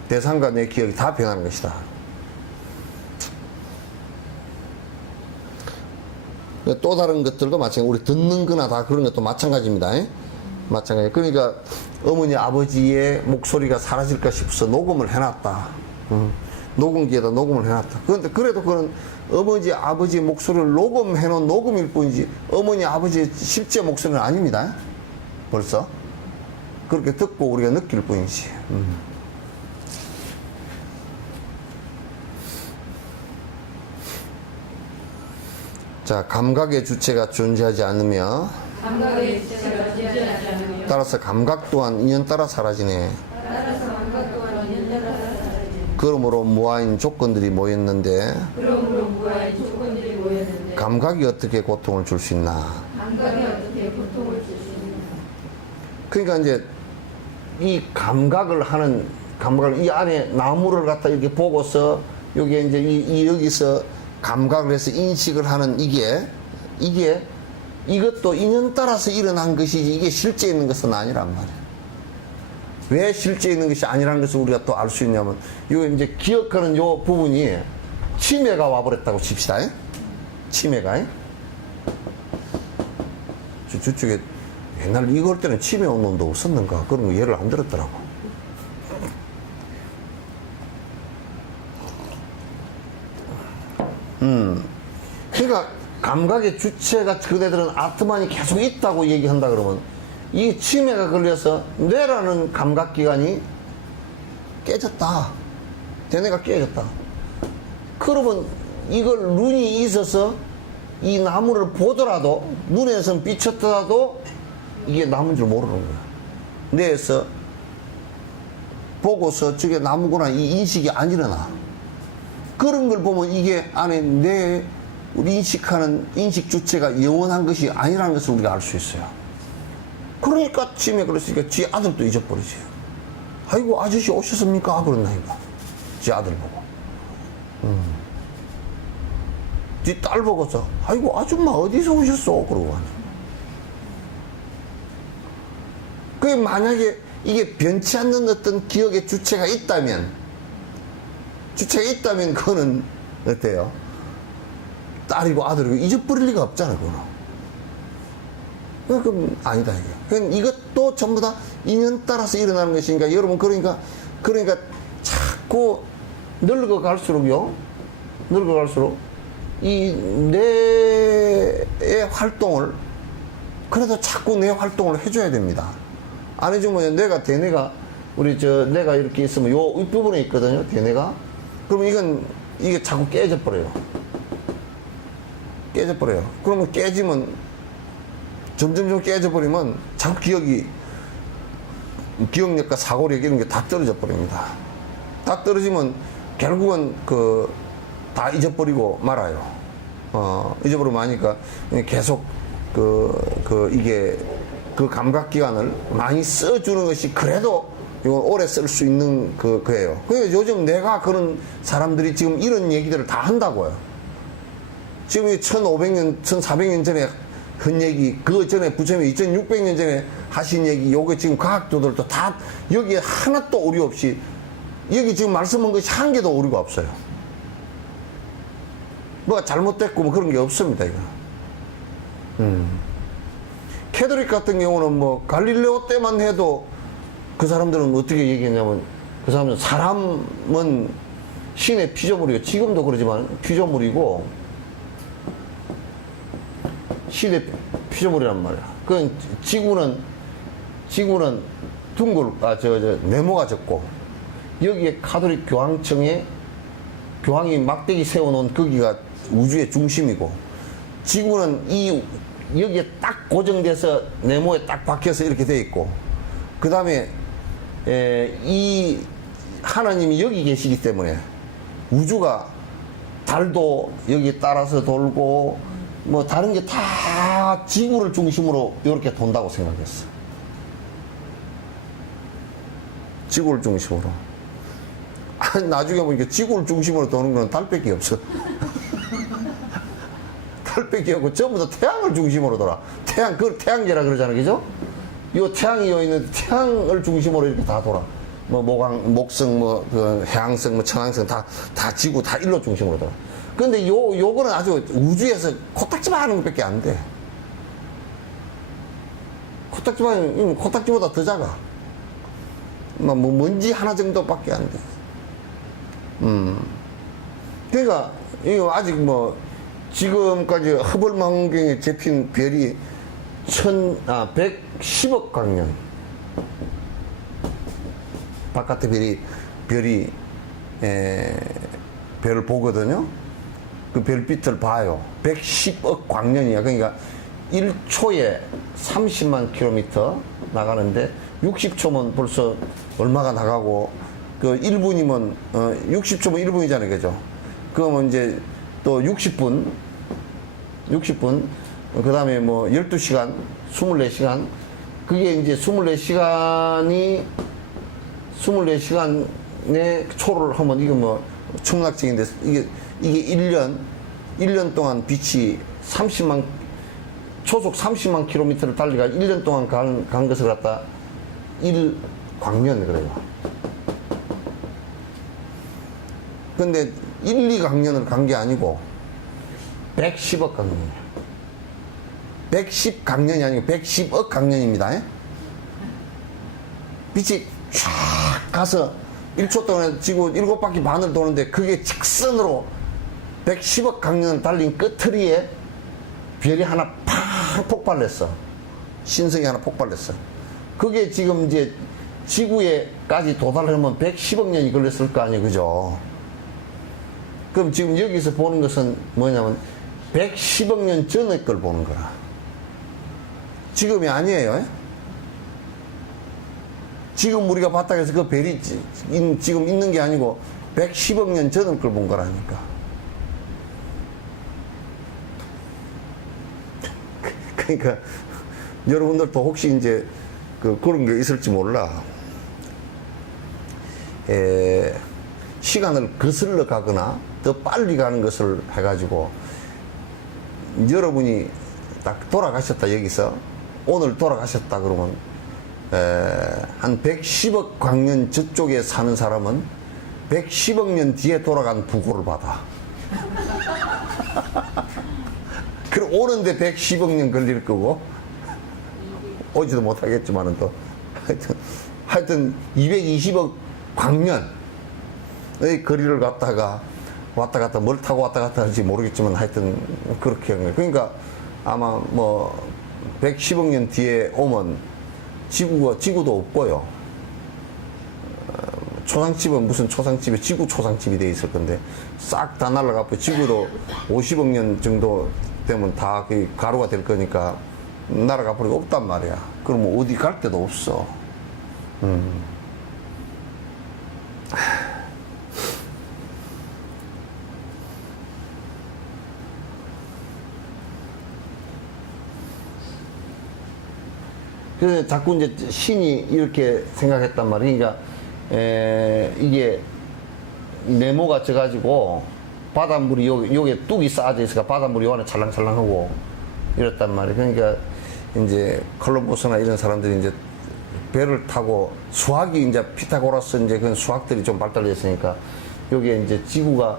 대상과 내 기억이 다 변하는 것이다. 또 다른 것들도 마찬가지. 우리 듣는 거나 다 그런 것도 마찬가지입니다. 마찬가지. 그러니까 어머니 아버지의 목소리가 사라질까 싶어서 녹음을 해놨다. 녹음기에다 녹음을 해놨다. 그런데 그래도 그건 어머니 아버지의 목소리를 녹음해놓은 녹음일 뿐이지 어머니 아버지의 실제 목소리는 아닙니다. 벌써 그렇게 듣고 우리가 느낄 뿐이지. 자, 감각의 주체가 존재하지 않으며 감각의 주체가 존재하지 않으며 따라서 감각 또한 인연 따라 사라지네. 따라서 감각 또한 인연 따라 사라지네. 그러므로 무아인 조건들이 모였는데 그러므로 무아의 조건들이 모였는데 감각이 어떻게 고통을 줄 수 있나? 감각이 어떻게 고통을 줄 수 있나? 그러니까 이제 이 감각을 이 안에 나무를 갖다 이렇게 보고서 여기 이제 여기서 감각을 해서 인식을 하는 이것도 인연 따라서 일어난 것이지 이게 실제 있는 것은 아니란 말이에요. 왜 실제 있는 것이 아니라는 것을 우리가 또 알 수 있냐면 요 이제 기억하는 요 부분이 치매가 와버렸다고 칩시다. 치매가 저쪽에 옛날 이걸 때는 치매 온 놈도 없었는가 그런 거 예를 안 들었더라고. 그러니까 감각의 주체가 그대들은 아트만이 계속 있다고 얘기한다 그러면 이 치매가 걸려서 뇌라는 감각기관이 깨졌다. 대뇌가 깨졌다. 그러면 이걸 눈이 있어서 이 나무를 보더라도 눈에선 비쳤더라도 이게 나무인 줄 모르는 거야. 뇌에서 보고서 저게 나무구나 이 인식이 안 일어나. 그런 걸 보면 이게 안에 내 우리 인식하는 인식 주체가 영원한 것이 아니라는 것을 우리가 알 수 있어요. 그러니까 치매 그랬으니까 지 아들도 잊어버리지. 아이고 아저씨 오셨습니까? 그랬나니까 지 아들 보고. 지 딸 보고서 아이고 아줌마 어디서 오셨어? 그러고 하니. 그게 만약에 이게 변치 않는 어떤 기억의 주체가 있다면 그거는 어때요? 딸이고 아들이고 잊어버릴 리가 없잖아요, 그거는. 그럼 아니다, 이게. 그럼 이것도 전부 다 인연 따라서 일어나는 것이니까, 여러분, 그러니까 자꾸 늙어갈수록요, 이 뇌의 활동을, 그래도 자꾸 뇌 활동을 해줘야 됩니다. 안 해주면 대뇌가, 뇌가 이렇게 있으면 요 윗부분에 있거든요, 대뇌가. 그럼 이게 자꾸 깨져버려요. 그러면 깨지면, 점점 깨져버리면 자꾸 기억력과 사고력 이런 게 다 떨어져 버립니다. 다 떨어지면 결국은 다 잊어버리고 말아요. 잊어버리고 마니까 계속 이게 그 감각기관을 많이 써주는 것이 그래도 이건 오래 쓸 수 있는 거예요. 그러니까 요즘 내가 그런 사람들이 지금 이런 얘기들을 다 한다고요. 지금 1500년, 1400년 전에 한 얘기, 그 전에 부처님이 2600년 전에 하신 얘기, 요게 지금 과학자들도 다 여기에 하나도 오류 없이, 여기 지금 말씀한 것이 한 개도 오류가 없어요. 뭐가 잘못됐고 뭐 그런 게 없습니다, 이거. 캐톨릭 같은 경우는 뭐 갈릴레오 때만 해도 그 사람들은 어떻게 얘기했냐면 그 사람은 사람은 신의 피조물이고 지금도 그러지만 피조물이고 신의 피조물이란 말이야. 그 지구는 네모가 졌고 여기에 가톨릭 교황청에 교황이 막대기 세워놓은 거기가 우주의 중심이고 지구는 여기에 딱 고정돼서 네모에 딱 박혀서 이렇게 돼 있고 그 다음에 이 하나님이 여기 계시기 때문에 우주가 달도 여기 따라서 돌고 뭐 다른 게 다 지구를 중심으로 이렇게 돈다고 생각했어. 지구를 중심으로. 나중에 보니까 지구를 중심으로 도는 건 달밖에 없어. 달밖에 없고 전부 다 태양을 중심으로 돌아. 그걸 태양계라 그러잖아, 그죠? 이 태양이 여기 있는 태양을 중심으로 이렇게 다 돌아. 뭐 목성, 그 해왕성, 천왕성 다 지구 다 일로 중심으로 돌아. 근데 요거는 아주 우주에서 코딱지만 하는 것밖에 안 돼. 코딱지보다 더 작아. 뭐 먼지 하나 정도밖에 안 돼. 그러니까 이거 아직 뭐 지금까지 허블 망원경에 잡힌 별이 110억 광년. 바깥에 별이 별을 보거든요. 그 별빛을 봐요. 110억 광년이야. 그러니까 1초에 30만 킬로미터 나가는데 60초면 벌써 얼마가 나가고 그 1분이면 60초면 1분이잖아요. 그죠? 그러면 이제 또 60분 그 다음에 뭐 12시간 24시간 그게 이제 24시간에 초를 하면 이게 뭐 천문학적인데 이게 1년 동안 빛이 초속 30만 킬로미터를 달리가 1년 동안 간 것을 갖다 1광년 그래요. 근데 2광년을 간 게 아니고 110억 광년이에요. 110광년이 아니고 110억 광년입니다. 빛이 쫙 가서 1초 동안 지구 7바퀴 반을 도는데 그게 직선으로 110억 광년 달린 끝트리에 별이 하나 팍 폭발했어. 신성이 하나 폭발했어. 그게 지금 이제 지구에까지 도달하면 110억 년이 걸렸을 거 아니에요. 그죠? 그럼 지금 여기서 보는 것은 뭐냐면 110억 년 전의 걸 보는 거야. 지금이 아니에요. 지금 우리가 바닥에서 그 별이 지금 있는 게 아니고 110억 년 전의 걸 본 거라니까. 그러니까 여러분들도 혹시 이제 그런 게 있을지 몰라. 시간을 거슬러 가거나 더 빨리 가는 것을 해가지고 여러분이 딱 돌아가셨다 여기서 오늘 돌아가셨다 그러면 한 110억 광년 저쪽에 사는 사람은 110억 년 뒤에 돌아간 부고를 받아. 그럼 오는데 110억 년 걸릴 거고 오지도 못하겠지만은 또 하여튼 220억 광년의 거리를 갔다가 왔다 갔다 뭘 타고 왔다 갔다 할지 모르겠지만 하여튼 그렇게 한 거예요. 그러니까 아마 뭐 110억 년 뒤에 오면 지구도 없고요. 초상집은 무슨 초상집이 지구 초상집이 돼 있을 건데 싹 다 날아가고 지구도 50억 년 정도 되면 다 가루가 될 거니까 날아가 버리고 없단 말이야. 그럼 어디 갈 데도 없어. 그래서 자꾸 이제 신이 이렇게 생각했단 말이야. 그러니까 이게 네모가 져가지고 바닷물이 여기에 뚝이 쌓아져 있으니까 바닷물이 요 안에 찰랑찰랑하고 이랬단 말이야. 그러니까 이제 콜럼버스나 이런 사람들이 이제 배를 타고 수학이 이제 피타고라스 이제 그런 수학들이 좀 발달되어 있으니까 여기에 이제 지구가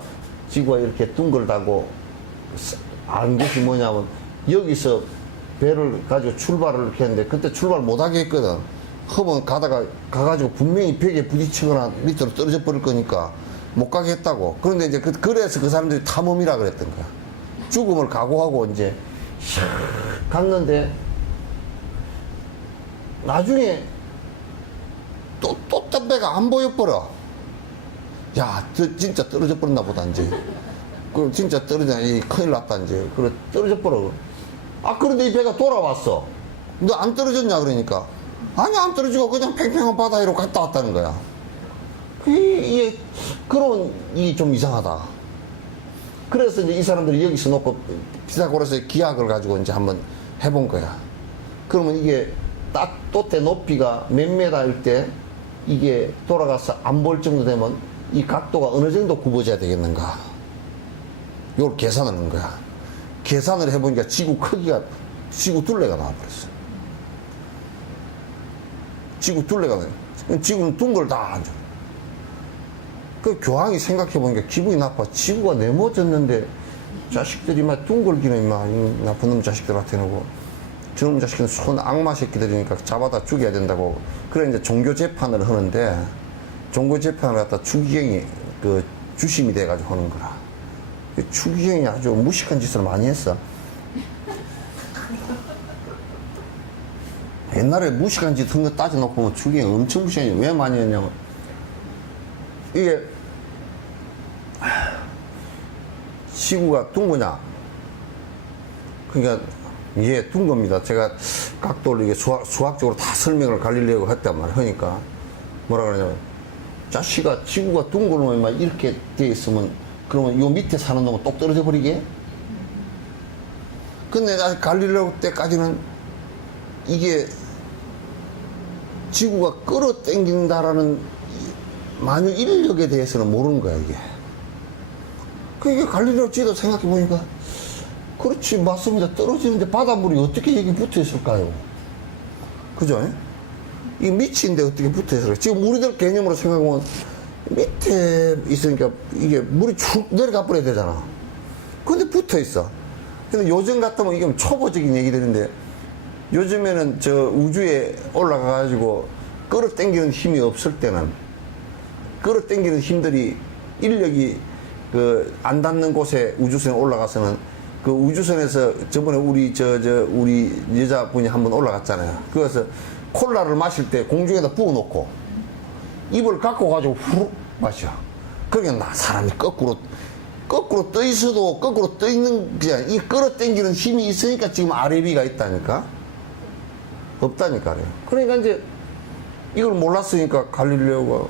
이렇게 둥글다고 안 것이 뭐냐면, 여기서 배를 가지고 출발을 이렇게 했는데, 그때 출발 못하게 했거든. 허면 가가지고 분명히 벽에 부딪히거나 밑으로 떨어져 버릴 거니까 못 가게 했다고. 그런데 이제 그래서 그 사람들이 탐험이라 그랬던 거야. 죽음을 각오하고 이제 갔는데, 나중에 또 배가 안 보여버려. 야, 진짜 떨어져 버렸나 보다, 이제. 그럼 진짜 큰일 났다, 이제. 그래, 떨어져 버려. 아, 그런데 이 배가 돌아왔어. 너 안 떨어졌냐, 그러니까. 아니, 안 떨어지고 그냥 팽팽한 바다 위로 갔다 왔다는 거야. 그런, 이 좀 이상하다. 그래서 이제 이 사람들이 여기서 놓고 피타고라스의 기하학을 가지고 이제 한번 해본 거야. 그러면 이게 또대 높이가 몇 메다일 때 이게 돌아가서 안 볼 정도 되면 이 각도가 어느 정도 굽어져야 되겠는가. 이걸 계산하는 거야. 계산을 해보니까 지구 둘레가 나와버렸어. 지구 둘레가 나와. 지구는 둥글다. 앉아. 그 교황이 생각해보니까 기분이 나빠. 지구가 네모졌는데 자식들이 막 둥글기는 막 나쁜 놈 자식들한테 놓고 저놈 자식은 손 악마 새끼들이니까 잡아다 죽여야 된다고. 그래 이제 종교 재판을 하는데 종교 재판을 갖다 추기경이 주심이 돼가지고 하는 거라. 추기경이 아주 무식한 짓을 많이 했어. 옛날에 무식한 짓 한 거 따져놓고 보면 추기경이 엄청 무식한 짓 왜 많이 했냐면, 이게 지구가 둥그냐? 그러니까 예, 둥겁니다. 제가 각도를 이게 수학적으로 다 설명을 갈릴레오가 했단 말이야. 하니까 뭐라 그러냐면, 자식아, 지구가 둥글면 막 이렇게 돼 있으면 그러면 요 밑에 사는 놈은 똑 떨어져 버리게? 근데 갈릴레오 때까지는 이게 지구가 끌어당긴다라는 만유 인력에 대해서는 모르는 거야, 이게. 그게 갈릴레오 지도 생각해 보니까, 그렇지, 맞습니다. 떨어지는데 바닷물이 어떻게 여기 붙어 있을까요? 그죠? 이 밑인데 어떻게 붙어 있을까요? 지금 우리들 개념으로 생각하면 밑에 있으니까 이게 물이 쭉 내려가 버려야 되잖아. 근데 붙어 있어. 근데 요즘 같으면 이게 초보적인 얘기들인데, 요즘에는 저 우주에 올라가가지고 끌어당기는 힘이 없을 때는 끌어당기는 힘들이 인력이 안 닿는 곳에 우주선에 올라가서는 그 우주선에서 저번에 우리 여자분이 한번 올라갔잖아요. 그래서 콜라를 마실 때 공중에다 부어놓고 입을 갖고 가지고 후룩 마셔. 그러니까 사람이 거꾸로 떠 있어도 거꾸로 떠 있는 그냥 이 끌어당기는 힘이 있으니까 지금 아래비가 있다니까. 없다니까요. 그러니까 이제 이걸 몰랐으니까 갈릴레오가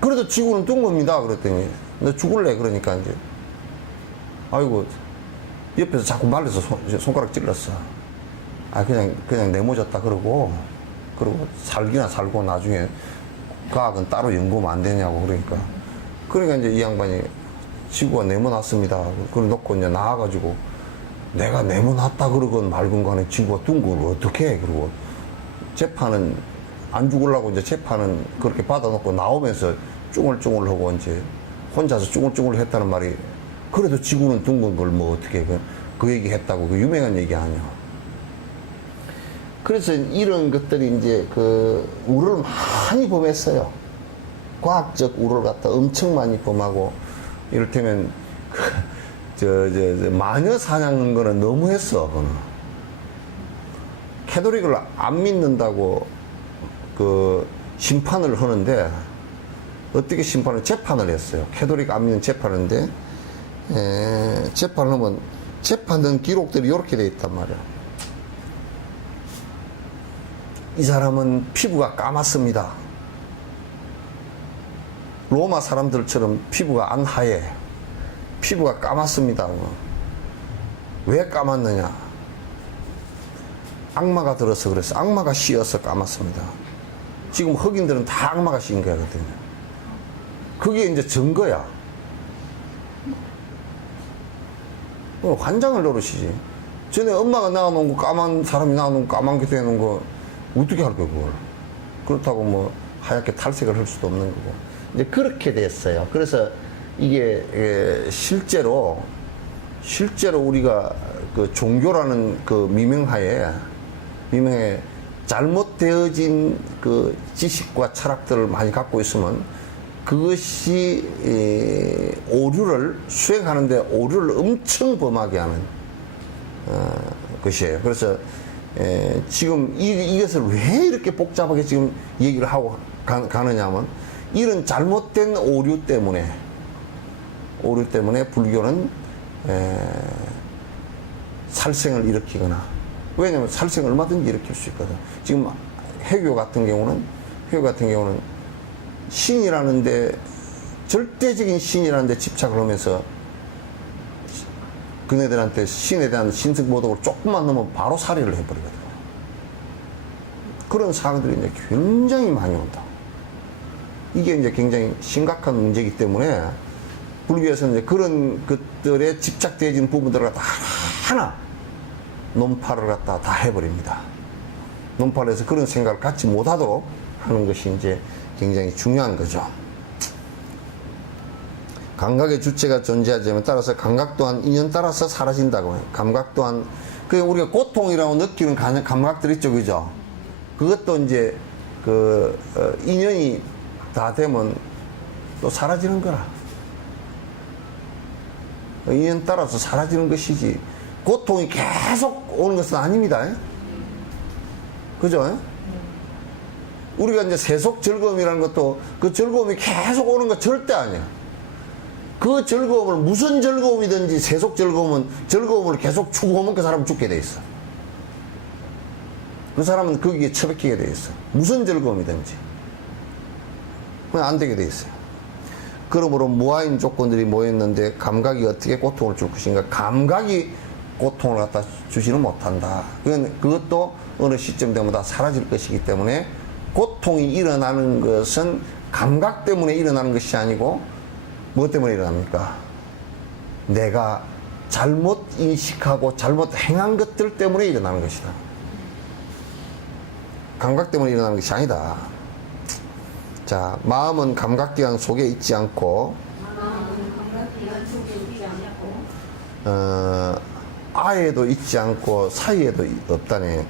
그래도 지구는 둥겁니다. 그랬더니 너 죽을래? 그러니까 이제 아이고 옆에서 자꾸 말려서 손가락 찔렀어. 아 그냥 네모졌다 그러고 살기나 살고 나중에 과학은 따로 연구하면 안 되냐고 그러니까 이제 이 양반이 지구가 네모났습니다. 그걸 놓고 이제 나와가지고 내가 네모났다 그러건 말건 간에 지구가 둥근 걸 어떻게 해? 그러고 재판은 안 죽으려고 이제 재판은 그렇게 받아놓고 나오면서 쭝얼쭝얼하고 이제 혼자서 쭝얼쭝얼 했다는 말이 그래도 지구는 둥근 걸 뭐 어떻게 그 얘기 했다고 그 유명한 얘기 아니야. 그래서 이런 것들이 이제 우려를 많이 범했어요. 과학적 우려를 갖다 엄청 많이 범하고 이를테면 마녀 사냥하는 거는 너무했어. 그거는. 캐톨릭을 안 믿는다고 심판을 하는데 어떻게 재판을 했어요. 캐톨릭 안 믿는 재판인데 재판을 하면 재판된 기록들이 이렇게 돼 있단 말이야. 이 사람은 피부가 까맣습니다. 로마 사람들처럼 피부가 안 하얘. 피부가 까맣습니다. 왜 까맣느냐? 악마가 들어서 그랬어. 악마가 씌어서 까맣습니다. 지금 흑인들은 다 악마가 씌인 거거든요. 그게 이제 증거야. 환장을 노릇이지. 전에 엄마가 낳아놓은 거 까만 사람이 낳아놓은 거 까만 게 되는 거 어떻게 할 거야 그걸. 그렇다고 뭐 하얗게 탈색을 할 수도 없는 거고. 이제 그렇게 됐어요. 그래서 이게 실제로 실제로 우리가 그 종교라는 그 미명하에 잘못되어진 그 지식과 철학들을 많이 갖고 있으면 그것이 오류를 수행하는데 오류를 엄청 범하게 하는 것이에요. 그래서 지금 이것을 왜 이렇게 복잡하게 지금 얘기를 하고 가느냐면 이런 잘못된 오류 때문에 불교는 살생을 일으키거나, 왜냐하면 살생을 얼마든지 일으킬 수 있거든. 지금 해교 같은 경우는 신이라는데, 절대적인 신이라는데 집착을 하면서 그네들한테 신에 대한 신승모독을 조금만 넣으면 바로 살해를 해버리거든. 그런 사항들이 이제 굉장히 많이 온다. 이게 이제 굉장히 심각한 문제이기 때문에 불교에서는 이제 그런 것들에 집착되어진 부분들을 갖다 하나 논파를 갖다 다 해버립니다. 논파를 해서 그런 생각을 갖지 못하도록 하는 것이 이제 굉장히 중요한 거죠. 감각의 주체가 존재하지만 따라서 감각 또한 인연 따라서 사라진다고 해요. 감각 또한, 그 우리가 고통이라고 느끼는 감각들 있죠, 그죠? 그것도 이제 인연이 다 되면 또 사라지는 거라. 인연 따라서 사라지는 것이지, 고통이 계속 오는 것은 아닙니다. 그죠? 우리가 이제 세속 즐거움이라는 것도 그 즐거움이 계속 오는 거 절대 아니야. 그 즐거움을, 무슨 즐거움이든지 세속 즐거움을 계속 추구하면 그 사람은 죽게 돼 있어. 그 사람은 거기에 처박히게 돼 있어. 무슨 즐거움이든지. 그냥 안 되게 돼 있어요. 그러므로 무아인 조건들이 모였는데 감각이 어떻게 고통을 줄 것인가? 감각이 고통을 갖다 주지는 못한다. 그것도 어느 시점 되면 다 사라질 것이기 때문에 고통이 일어나는 것은 감각 때문에 일어나는 것이 아니고 무엇 때문에 일어납니까? 내가 잘못 인식하고 잘못 행한 것들 때문에 일어나는 것이다. 감각 때문에 일어나는 것이 아니다. 자, 마음은 감각기관 속에 있지 않고, 아에도 있지 않고 사이에도 없다네.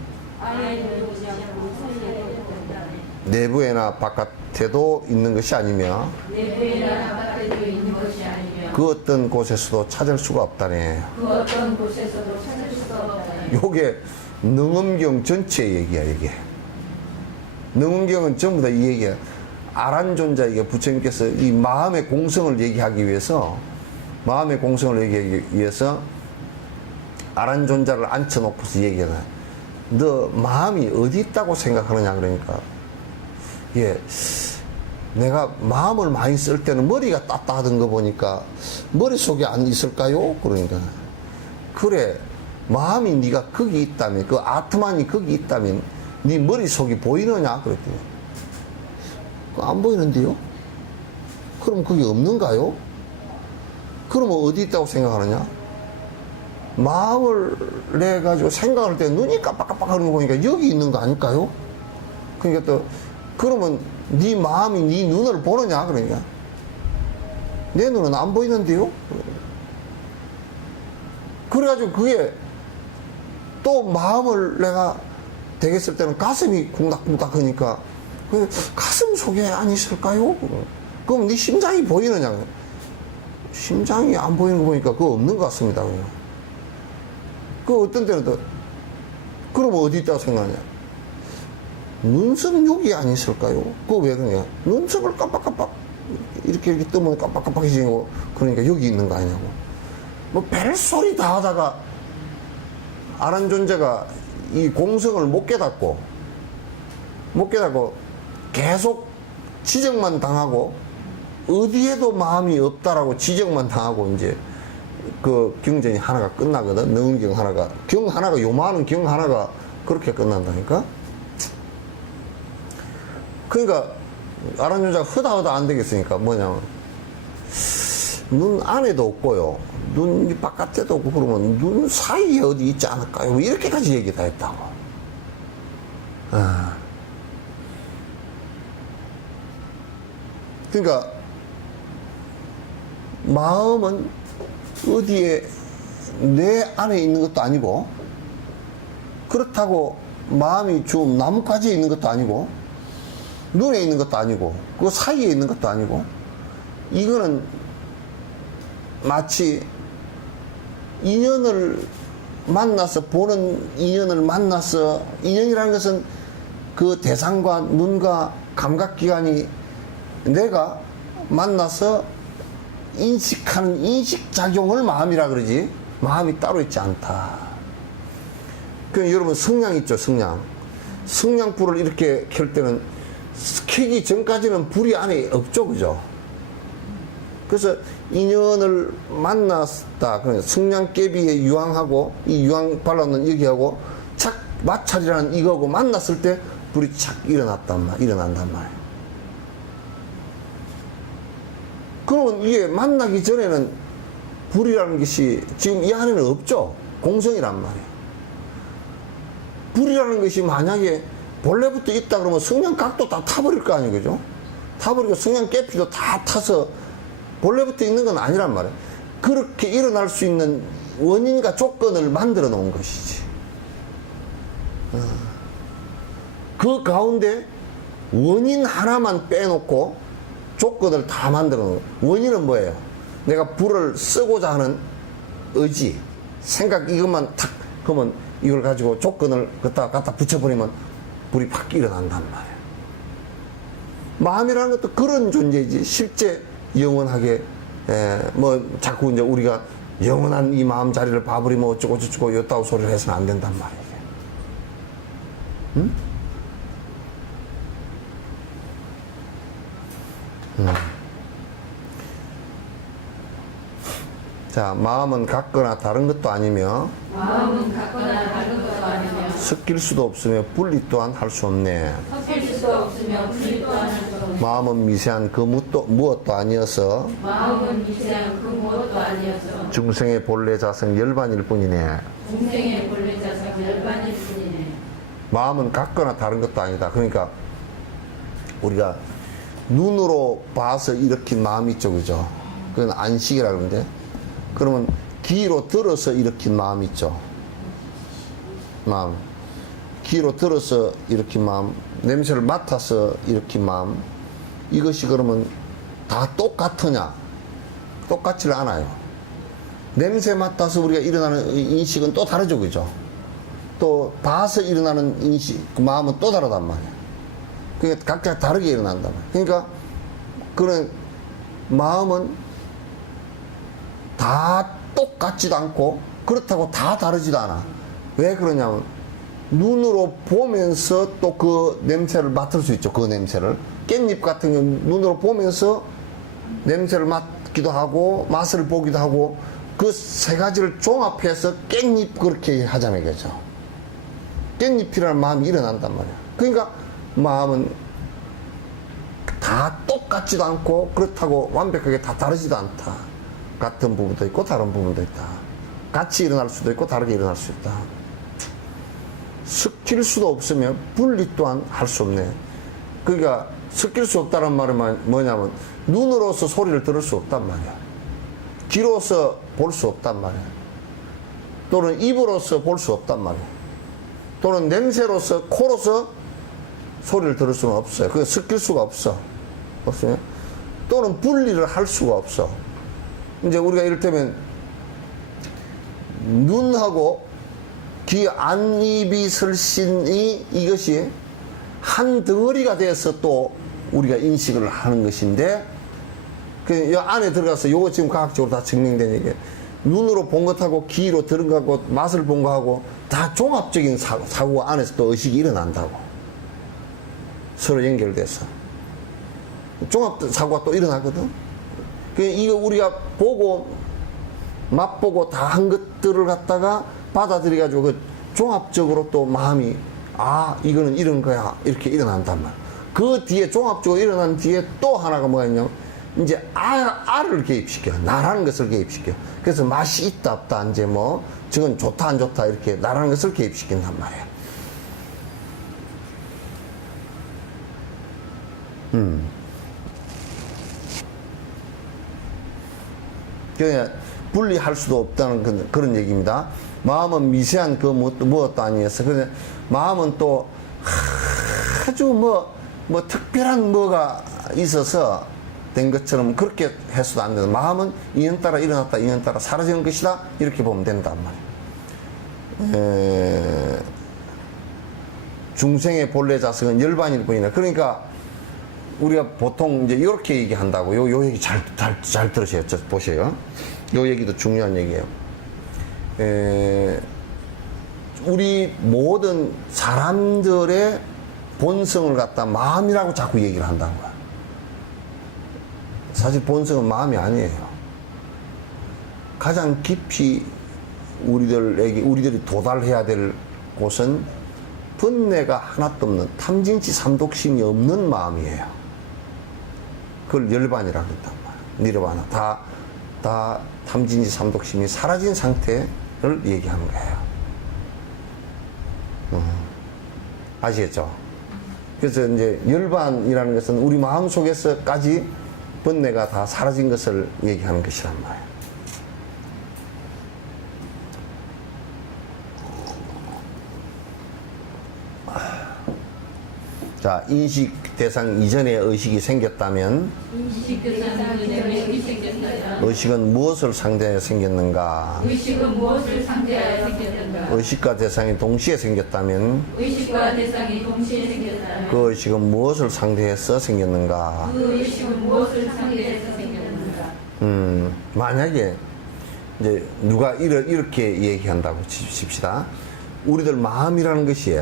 내부에나 바깥에도 있는 것이 아니며, 그 어떤 곳에서도 찾을 수가 없다네. 요게 능엄경 전체 얘기야, 이게. 능엄경은 전부 다 이 얘기야. 아란존자, 이게 부처님께서 이 마음의 공성을 얘기하기 위해서, 아란존자를 앉혀놓고서 얘기하나. 너 마음이 어디 있다고 생각하느냐, 그러니까. 예. 내가 마음을 많이 쓸 때는 머리가 따뜻하던 거 보니까 머릿속에 안 있을까요? 그러니까. 그래. 마음이 네가 거기 있다면, 그 아트만이 거기 있다면 네 머릿속이 보이느냐? 그랬더니. 안 보이는데요? 그럼 그게 없는가요? 그러면 어디 있다고 생각하느냐? 마음을 내 가지고 생각할 때 눈이 깜빡깜빡 하는 거 보니까 여기 있는 거 아닐까요? 그러니까 또 그러면 네 마음이 네 눈을 보느냐? 그러니까 내 눈은 안 보이는데요? 그래가지고 그게 또 마음을 내가 되겠을 때는 가슴이 쿵닥쿵닥 하니까 가슴 속에 안 있을까요? 그럼 네 심장이 보이느냐? 심장이 안 보이는 거 보니까 그거 없는 것 같습니다. 그 어떤 때는 또 그럼 어디 있다고 생각하냐? 눈썹 여기 안 있을까요? 그거 왜 그러냐? 눈썹을 깜빡깜빡 이렇게 뜨면 깜빡깜빡해지고 그러니까 여기 있는 거 아니냐고. 뭐 벨소리 다 하다가 아란존재가 이 공성을 못 깨닫고 계속 지적만 당하고 어디에도 마음이 없다라고 지적만 당하고 이제 그 경전이 하나가 끝나거든. 능은경 하나가, 요만한 경 하나가 그렇게 끝난다니까. 그러니까 아란존자가 허다허다 안 되겠으니까 뭐냐면 눈 안에도 없고요, 눈 바깥에도 없고, 그러면 눈 사이에 어디 있지 않을까요? 이렇게까지 얘기 다 했다고. 그러니까 마음은 어디에 내 안에 있는 것도 아니고, 그렇다고 마음이 좀 나뭇가지에 있는 것도 아니고, 눈에 있는 것도 아니고, 그 사이에 있는 것도 아니고, 이거는 마치 인연을 만나서, 보는 인연을 만나서, 인연이라는 것은 그 대상과 눈과 감각기관이 내가 만나서 인식하는 인식작용을 마음이라 그러지, 마음이 따로 있지 않다. 그 여러분 성냥 있죠, 성냥. 성냥불을 이렇게 켤 때는 켜기 전까지는 불이 안에 없죠, 그죠? 그래서 인연을 만났다. 성냥개비에 유황하고, 이 유황 발라놓은 여기하고 착 마찰이라는 이거하고 만났을 때 불이 착 일어난단 말이에요. 그러면 이게 만나기 전에는 불이라는 것이 지금 이 안에는 없죠. 공성이란 말이에요. 불이라는 것이 만약에 본래부터 있다 그러면 성냥각도 다 타버릴 거 아니에요, 그죠? 타버리고 성냥깨피도 다 타서 본래부터 있는 건 아니란 말이에요. 그렇게 일어날 수 있는 원인과 조건을 만들어 놓은 것이지. 그 가운데 원인 하나만 빼놓고 조건을 다 만들어 놓은 거예요. 원인은 뭐예요? 내가 불을 쓰고자 하는 의지, 생각, 이것만 탁 그러면 이걸 가지고 조건을 갖다 붙여버리면 불이 팍 일어난단 말이에요. 마음이라는 것도 그런 존재이지, 실제 영원하게, 뭐 자꾸 이제 우리가 영원한 이 마음 자리를 봐버리면 어쩌고 저쩌고 요따구 소리를 해서는 안 된단 말이에요. 응? 자, 마음은 같거나 다른 것도 아니며, 마음은 같거나 다른 것도 아니며 섞일 수도 없으며 분리 또한 할 수 없네. 섞일 수도 없으며 분리 또한 할 수 없네. 마음은 미세한 그 무엇도 아니어서 마음은 미세한 그 무엇도 아니어서 중생의 본래 자성 열반일 뿐이네. 중생의 본래 자성 열반일 뿐이네. 마음은 같거나 다른 것도 아니다. 그러니까 우리가 눈으로 봐서 일으킨 마음이 있죠, 그죠? 그건 안식이라 그러는데, 그러면 귀로 들어서 일으킨 마음 있죠. 마음. 귀로 들어서 일으킨 마음, 냄새를 맡아서 일으킨 마음, 이것이 그러면 다 똑같으냐? 똑같지를 않아요. 냄새 맡아서 우리가 일어나는 인식은 또 다르죠, 그죠? 또 봐서 일어나는 인식, 그 마음은 또 다르단 말이에요. 그러니까 각자 다르게 일어난단 말이에요. 그러니까 그런 마음은 다 똑같지도 않고 그렇다고 다 다르지도 않아. 왜 그러냐면 눈으로 보면서 또 그 냄새를 맡을 수 있죠. 그 냄새를. 깻잎 같은 경우는 눈으로 보면서 냄새를 맡기도 하고 맛을 보기도 하고, 그 세 가지를 종합해서 깻잎 그렇게 하자는 거죠. 깻잎이라는 마음이 일어난단 말이야. 그러니까 마음은 다 똑같지도 않고 그렇다고 완벽하게 다 다르지도 않다. 같은 부분도 있고 다른 부분도 있다. 같이 일어날 수도 있고 다르게 일어날 수 있다. 섞일 수도 없으면 분리 또한 할 수 없네. 그러니까 섞일 수 없다는 말은 뭐냐면 눈으로서 소리를 들을 수 없단 말이야. 귀로서 볼 수 없단 말이야. 또는 입으로서 볼 수 없단 말이야. 또는 냄새로서 코로서 소리를 들을 수는 없어요. 그게 섞일 수가 없어. 없어요. 또는 분리를 할 수가 없어. 이제 우리가 이를테면 눈하고 귀 안입이 설신이 이것이 한 덩어리가 돼서 또 우리가 인식을 하는 것인데, 그 안에 들어가서 요거 지금 과학적으로 다 증명된 얘기예요. 눈으로 본 것하고 귀로 들은 것하고 맛을 본 것하고 다 종합적인 사고가 안에서 또 의식이 일어난다고. 서로 연결돼서 종합 사고가 또 일어나거든. 이거 우리가 보고 맛보고 다 한 것들을 갖다가 받아들여 가지고 그 종합적으로 또 마음이, 아 이거는 이런 거야, 이렇게 일어난단 말이야. 그 뒤에 종합적으로 일어난 뒤에 또 하나가 뭐가 있냐면 이제 알을 개입시켜, 나라는 것을 개입시켜. 그래서 맛이 있다 없다, 이제 뭐 저건 좋다 안 좋다 이렇게 나라는 것을 개입시킨단 말이야. 그러니까 분리할 수도 없다는 그런 얘기입니다. 마음은 미세한 그 무엇도 아니었어. 그런데 마음은 또 아주 뭐 특별한 뭐가 있어서 된 것처럼 그렇게 해서도 안 된다. 마음은 인연따라 일어났다, 인연따라 사라지는 것이다. 이렇게 보면 된단 말이에요. 중생의 본래 자성은 열반일 뿐이다. 그러니까 우리가 보통 이제 이렇게 얘기한다고. 요 얘기 잘 들으세요. 보세요. 요 얘기도 중요한 얘기예요. 우리 모든 사람들의 본성을 갖다 마음이라고 자꾸 얘기를 한다는 거야. 사실 본성은 마음이 아니에요. 가장 깊이 우리들이 도달해야 될 곳은 번뇌가 하나도 없는 탐진치 삼독심이 없는 마음이에요. 그걸 열반이라고 했단 말이에요. 니르바나. 다 탐진치 삼독심이 사라진 상태를 얘기하는 거예요. 아시겠죠? 그래서 이제 열반이라는 것은 우리 마음 속에서까지 번뇌가 다 사라진 것을 얘기하는 것이란 말이에요. 자, 인식 대상 이전에 의식이 생겼다면 인식 대상 이전에 의식이 생겼다. 의식은 무엇을 상대하여 생겼는가? 의식은 무엇을 상대하여 생겼는가? 의식과 대상이 동시에 생겼다면 의식과 대상이 동시에 생겼다. 그 의식은 무엇을 상대해서 생겼는가? 그 의식은 무엇을 상대해서 생겼는가? 만약에 이제 누가 이렇게 얘기한다고 칩시다. 우리들 마음이라는 것이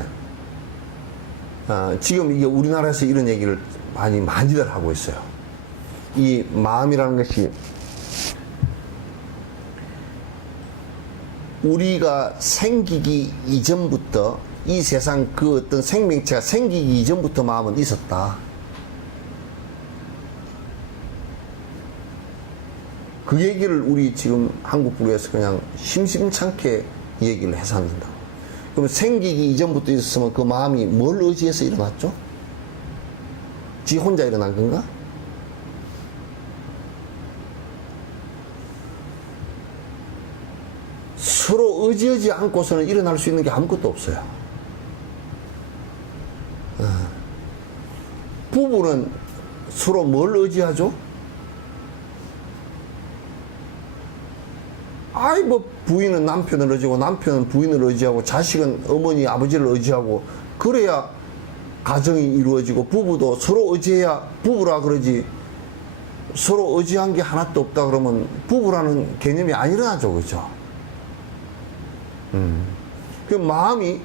지금 이게 우리나라에서 이런 얘기를 많이들 하고 있어요. 이 마음이라는 것이 우리가 생기기 이전부터 이 세상 그 어떤 생명체가 생기기 이전부터 마음은 있었다. 그 얘기를 우리 지금 한국부에서 그냥 심심찮게 얘기를 해서 한다. 그럼 생기기 이전부터 있었으면 그 마음이 뭘 의지해서 일어났죠? 지 혼자 일어난 건가? 서로 의지하지 않고서는 일어날 수 있는 게 아무것도 없어요. 부부는 서로 뭘 의지하죠? 아이 뭐 부인은 남편을 의지하고 남편은 부인을 의지하고 자식은 어머니 아버지를 의지하고 그래야 가정이 이루어지고 부부도 서로 의지해야 부부라 그러지 서로 의지한 게 하나도 없다 그러면 부부라는 개념이 안 일어나죠. 그죠? 그 마음이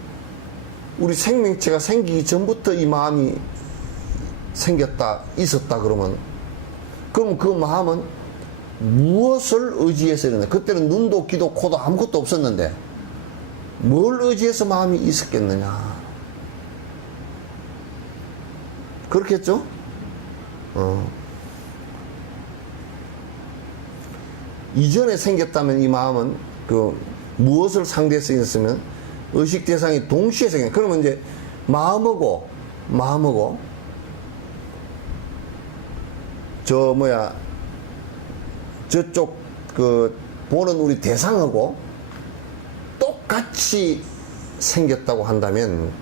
우리 생명체가 생기기 전부터 이 마음이 생겼다 있었다 그러면 그 마음은 무엇을 의지해서 일어나? 그때는 눈도 귀도 코도 아무것도 없었는데 뭘 의지해서 마음이 있었겠느냐? 그렇겠죠? 이전에 생겼다면 이 마음은 그 무엇을 상대해서 있었으면 의식 대상이 동시에 생겨. 그러면 이제 마음하고 저쪽 그 보는 우리 대상하고 똑같이 생겼다고 한다면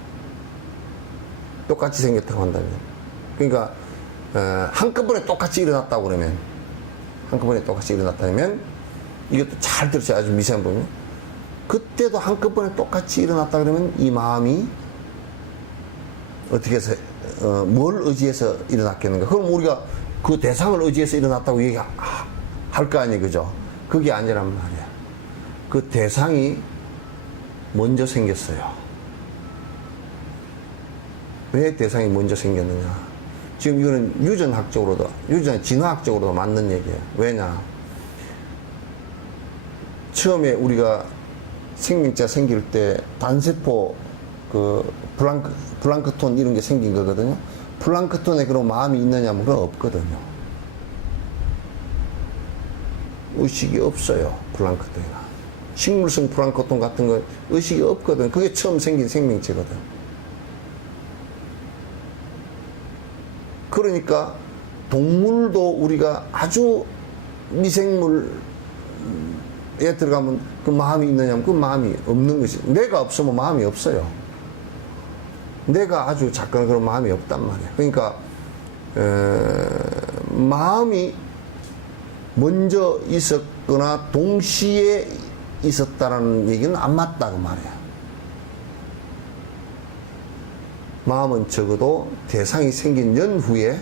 그러니까 한꺼번에 똑같이 일어났다고 그러면 한꺼번에 똑같이 일어났다면 이것도 잘 들으세요. 아주 미세한 부분. 그때도 한꺼번에 똑같이 일어났다 그러면 이 마음이 어떻게 해서 뭘 의지해서 일어났겠는가? 그럼 우리가 그 대상을 의지해서 일어났다고 얘기할 거 아니에요, 그죠? 그게 아니란 말이야. 그 대상이 먼저 생겼어요. 왜 대상이 먼저 생겼느냐? 지금 이거는 진화학적으로도 맞는 얘기예요. 왜냐? 처음에 우리가 생명체가 생길 때 단세포 그 플랑크톤 이런 게 생긴 거거든요. 플랑크톤에 그런 마음이 있느냐 하면 그건 없거든요. 의식이 없어요. 플랑크톤이나 식물성 플랑크톤 같은 거 의식이 없거든. 그게 처음 생긴 생명체거든. 그러니까 동물도 우리가 아주 미생물 에 들어가면 그 마음이 있느냐면 그 마음이 없는 것이, 내가 없으면 마음이 없어요. 내가 아주 작은 그런 마음이 없단 말이에요. 그러니까 마음이 먼저 있었거나 동시에 있었다라는 얘기는 안 맞다고 말이야. 마음은 적어도 대상이 생긴 연후에,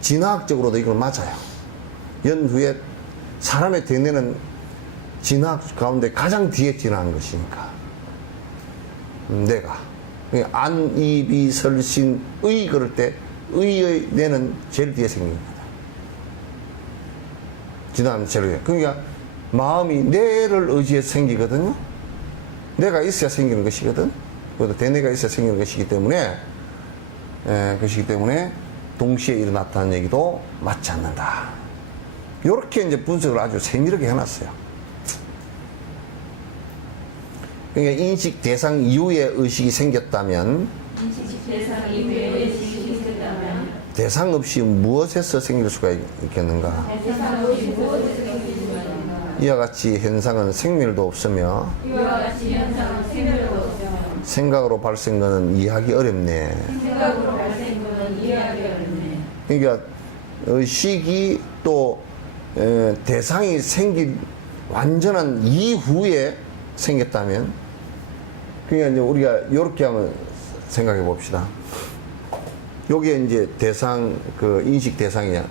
진화학적으로도 이걸 맞아요. 연후에 사람의 대뇌는 진화학 가운데 가장 뒤에 진화한 것이니까. 내가 안, 이, 비, 설, 신, 의 그럴 때 의의 뇌는 제일 뒤에 생깁니다. 진화하면 제일 뒤에. 그러니까 마음이 뇌를 의지해서 생기거든요. 뇌가 있어야 생기는 것이거든. 그것도 대뇌가 있어야 생기는 것이기 때문에 동시에 일어났다는 얘기도 맞지 않는다. 이렇게 이제 분석을 아주 세밀하게 해놨어요. 그러니까 인식 대상 이후에 의식이 생겼다면, 인식 대상 이후에 의식이 생겼다면 대상 없이 무엇에서 생길 수가 있겠는가? 대상 없이 무엇에서 생길 수가 있는가? 이와 같이 현상은 생멸도 없으며 이와 같이 현상은 생멸도 없으며 생각으로 발생거는 이해하기 어렵네. 생각으로 발생거는 이해하기 어렵네. 그러니까 의식이 또 대상이 생긴 완전한 이후에 생겼다면, 그러니까 이제 우리가 이렇게 한번 생각해 봅시다. 요게 이제 대상, 그 인식 대상이냐.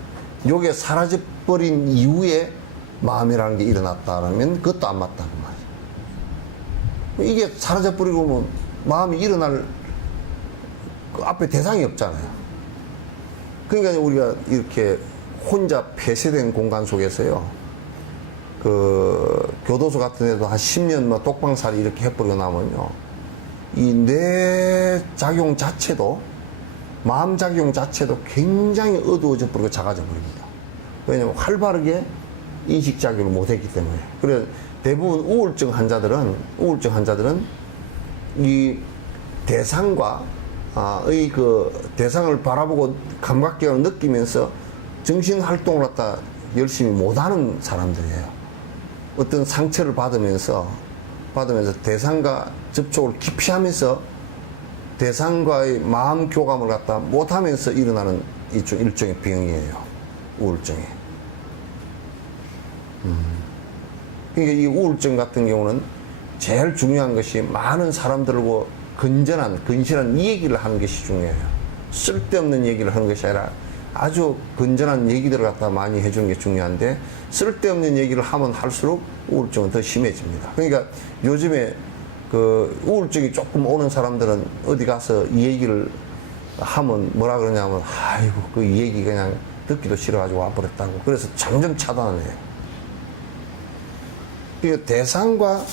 요게 사라져버린 이후에 마음이라는 게 일어났다면 그것도 안 맞다는 말이에요. 이게 사라져버리고 마음이 일어날 그 앞에 대상이 없잖아요. 그러니까 우리가 이렇게 혼자 폐쇄된 공간 속에서요, 그 교도소 같은 데도 한 10년 뭐 독방살이 이렇게 해버리고 나면요, 이 뇌 작용 자체도, 마음 작용 자체도 굉장히 어두워져 버리고 작아져 버립니다. 왜냐면 활발하게 인식 작용을 못 했기 때문에. 그래서 대부분 우울증 환자들은 이 대상과 그 대상을 바라보고 감각경을 느끼면서 정신 활동을 갖다 열심히 못하는 사람들이에요. 어떤 상처를 받으면서 대상과 접촉을 깊이 하면서 대상과의 마음 교감을 갖다 못하면서 일어나는 일종의 병이에요. 우울증이. 그러니까 이 우울증 같은 경우는 제일 중요한 것이 많은 사람들과 건실한 이 얘기를 하는 것이 중요해요. 쓸데없는 얘기를 하는 것이 아니라 아주 건전한 얘기들을 갖다 많이 해주는 게 중요한데, 쓸데없는 얘기를 하면 할수록 우울증은 더 심해집니다. 그러니까 요즘에 그 우울증이 조금 오는 사람들은 어디 가서 이 얘기를 하면 뭐라 그러냐면, 아이고 그 얘기 그냥 듣기도 싫어가지고 와버렸다고. 그래서 점점 차단을 해요. 그러니까 대상과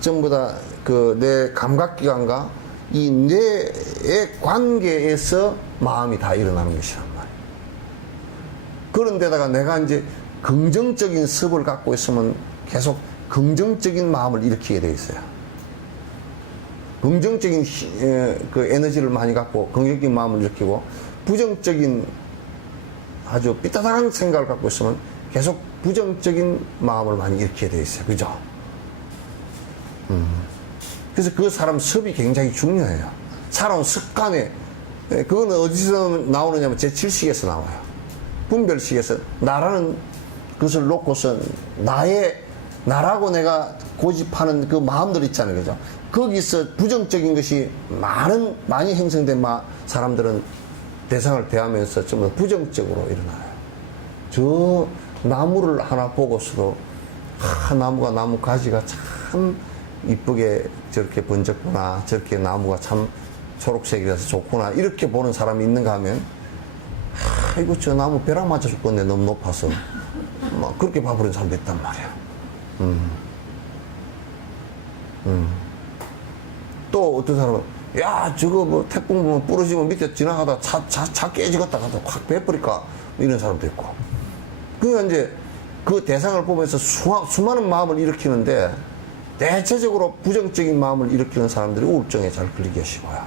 전부 다 그 내 감각기관과 이 뇌의 관계에서 마음이 다 일어나는 것이란 말이에요. 그런데다가 내가 이제 긍정적인 습을 갖고 있으면 계속 긍정적인 마음을 일으키게 돼 있어요. 긍정적인 그 에너지를 많이 갖고 긍정적인 마음을 일으키고, 부정적인 아주 삐딱한 생각을 갖고 있으면 계속 부정적인 마음을 많이 일으키게 돼 있어요. 그죠? 그래서 그 사람 습이 굉장히 중요해요. 살아온 습관에, 그거는 어디서 나오느냐면 제7식에서 나와요. 분별식에서 나라는 것을 놓고서 나라고 내가 고집하는 그 마음들 있잖아요. 그죠? 거기서 부정적인 것이 많이 형성된 사람들은 대상을 대하면서 좀 더 부정적으로 일어나요. 저 나무를 하나 보고서도, 나무가 나무 가지가 참 이쁘게 저렇게 번졌구나, 저렇게 나무가 참 초록색이라서 좋구나, 이렇게 보는 사람이 있는가 하면, 이거 저 나무 벼락 맞아 죽겠네, 너무 높아서. 막 그렇게 봐버리는 사람도 있단 말이야. 또 어떤 사람은, 야, 저거 뭐 태풍 보면 부러지면 밑에 지나가다 차 깨지겠다 가서 확 베버릴까, 이런 사람도 있고. 그러니까 이제 그 대상을 보면서 수많은 마음을 일으키는데, 대체적으로 부정적인 마음을 일으키는 사람들이 우울증에 잘 걸리기 쉬워요.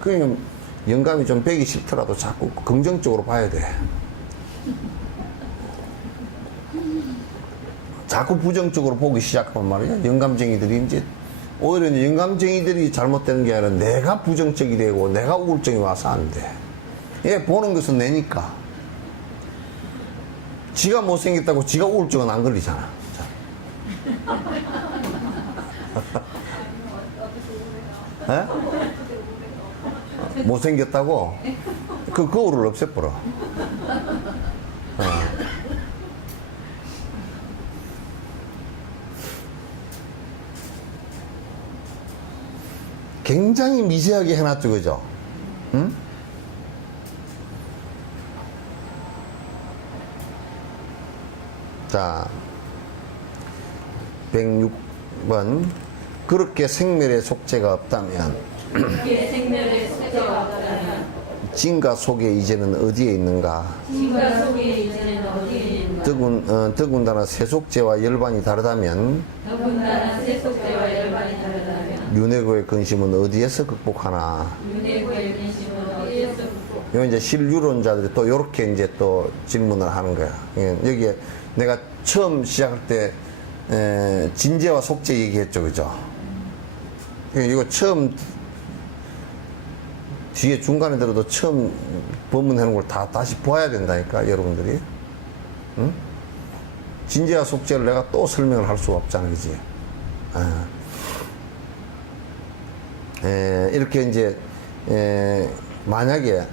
그러니까 영감이 좀 배기 싫더라도 자꾸 긍정적으로 봐야 돼. 자꾸 부정적으로 보기 시작하면 말이야. 영감쟁이들이 이제 오히려 이제 영감쟁이들이 잘못되는 게 아니라 내가 부정적이 되고 내가 우울증이 와서 안 돼. 얘 보는 것은 내니까. 지가 못생겼다고 지가 우울증은 안 걸리잖아. 에? 못생겼다고? 그 거울을 없애버려. 굉장히 미세하게 해놨죠, 그죠? 응? 자, 106번. 그렇게 생멸의 속죄가 없다면, 그렇게 생멸의 속죄가 없다면 진가 속에 이제는 어디에 있는가? 진가 속에 이제는 어디에 있는가? 더군다나 세속죄와 열반이 다르다면, 더군다나 세속죄와 열반이 다르다면 윤회고의 근심은 어디에서 극복하나? 윤회고의 근심은 어디에서 극복? 요 이제 실유론자들이 또 요렇게 이제 또 질문을 하는 거야. 여기에 내가 처음 시작할 때 진제와 속죄 얘기했죠, 그죠? 이거 처음 뒤에 중간에 들어도 처음 법문하는 걸 다 다시 보아야 된다니까, 여러분들이. 응? 진제와 속죄를 내가 또 설명을 할 수가 없잖아, 그지? 이렇게 이제 만약에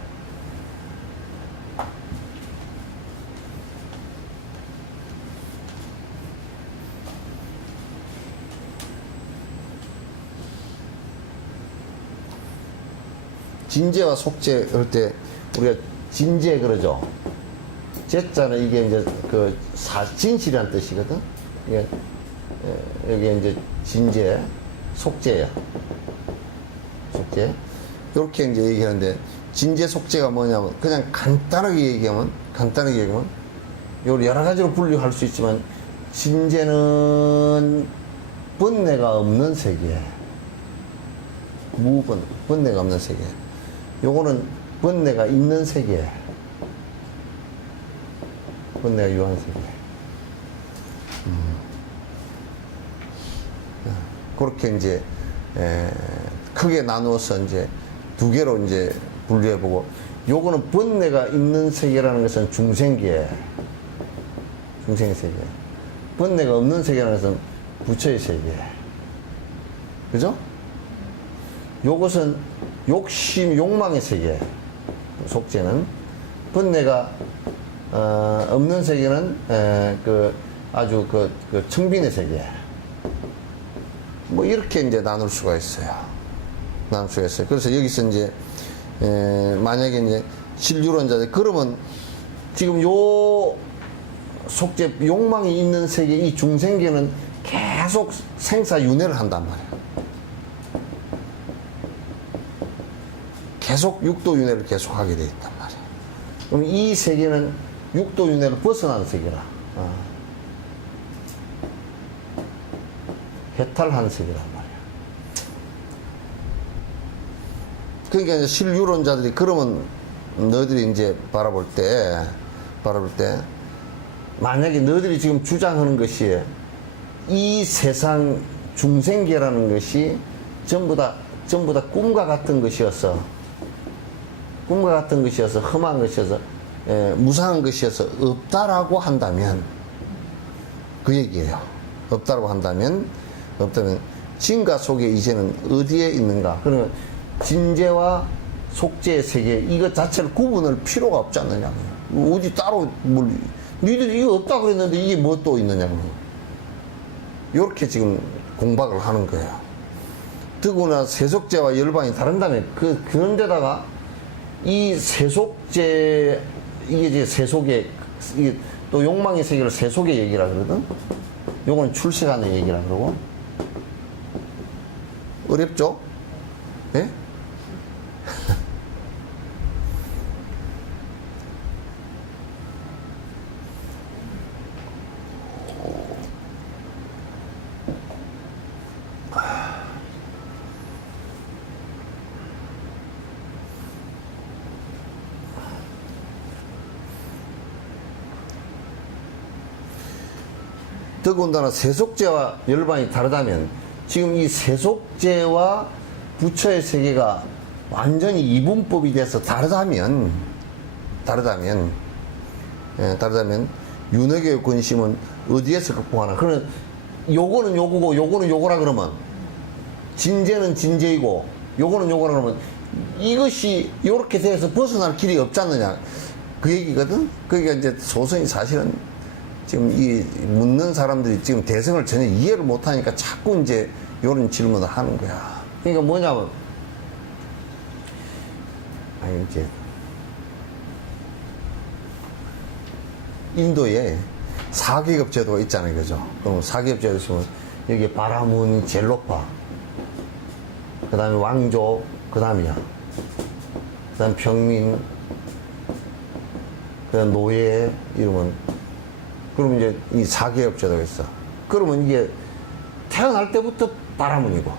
진제와 속죄 할 때 우리가 진제 그러죠. 제자는 이게 이제 그 진실이란 뜻이거든. 이게 여기 이제 진제, 속죄야. 속죄. 이렇게 이제 얘기하는데 진제 속죄가 뭐냐면 그냥 간단하게 얘기하면 이걸 여러 가지로 분류할 수 있지만 진제는 번뇌가 없는 세계. 번뇌가 없는 세계. 요거는 번뇌가 있는 세계. 번뇌가 유한 세계. 그렇게 이제 크게 나누어서 이제 두 개로 이제 분류해보고, 요거는 번뇌가 있는 세계라는 것은 중생계, 중생의 세계. 번뇌가 없는 세계라는 것은 부처의 세계. 그죠? 요것은 욕심, 욕망의 세계. 속죄는. 번뇌가 없는 세계는 아주 청빈의 세계. 뭐 이렇게 이제 나눌 수가 있어요. 그래서 여기서 이제 만약에 이제 진유론자들 그러면 지금 요 속죄 욕망이 있는 세계 이 중생계는 계속 생사윤회를 한단 말이에요. 계속 육도윤회를 계속 하게 되어 있단 말이에요. 그럼 이 세계는 육도윤회를 벗어난 세계라. 해탈한 세계란 말이야. 그러니까 이제 실유론자들이 그러면 너희들이 이제 바라볼 때 만약에 너희들이 지금 주장하는 것이 이 세상 중생계라는 것이 전부 다 꿈과 같은 것이어서 험한 것이어서 무상한 것이어서 없다라고 한다면 그 얘기예요. 없다라고 한다면 진가 속에 이제는 어디에 있는가? 그러면 진제와 속죄의 세계 이것 자체를 구분할 필요가 없지 않느냐? 어디 따로 니들이 이거 없다 그랬는데 이게 뭐 또 있느냐고. 이렇게 지금 공박을 하는 거예요. 더구나 세속죄와 열반이 다른다면 그런 데다가 이 세속죄 이게 이제 세속의 이게 또 욕망의 세계를 세속의 얘기라 그러거든. 요거는 출세간의 얘기라 그러고. 어렵죠? 예? 더군다나 세속제와 열반이 다르다면 지금 이 세속제와 부처의 세계가 완전히 이분법이 돼서 다르다면 윤회교의 근심은 어디에서 극복하나? 그러면 요거는 요거고 요거는 요거라 그러면 진제는 진제이고 요거는 요거라 그러면 이것이 요렇게 돼서 벗어날 길이 없지 않느냐 그 얘기거든. 그러니까 이제 소선이 사실은 지금 이 묻는 사람들이 지금 대성을 전혀 이해를 못하니까 자꾸 이제 요런 질문을 하는 거야. 그러니까 뭐냐면 아니 이제 인도에 4계급 제도가 있잖아요, 그죠? 그럼 4계급 제도 있으면 여기 바라문이 제일 높아. 그 다음에 왕조, 그 다음이야. 그 다음 평민, 그 다음 노예, 이러면. 그러면 이제 이 4계급 제도가 있어. 그러면 이게 태어날 때부터 바라문이고,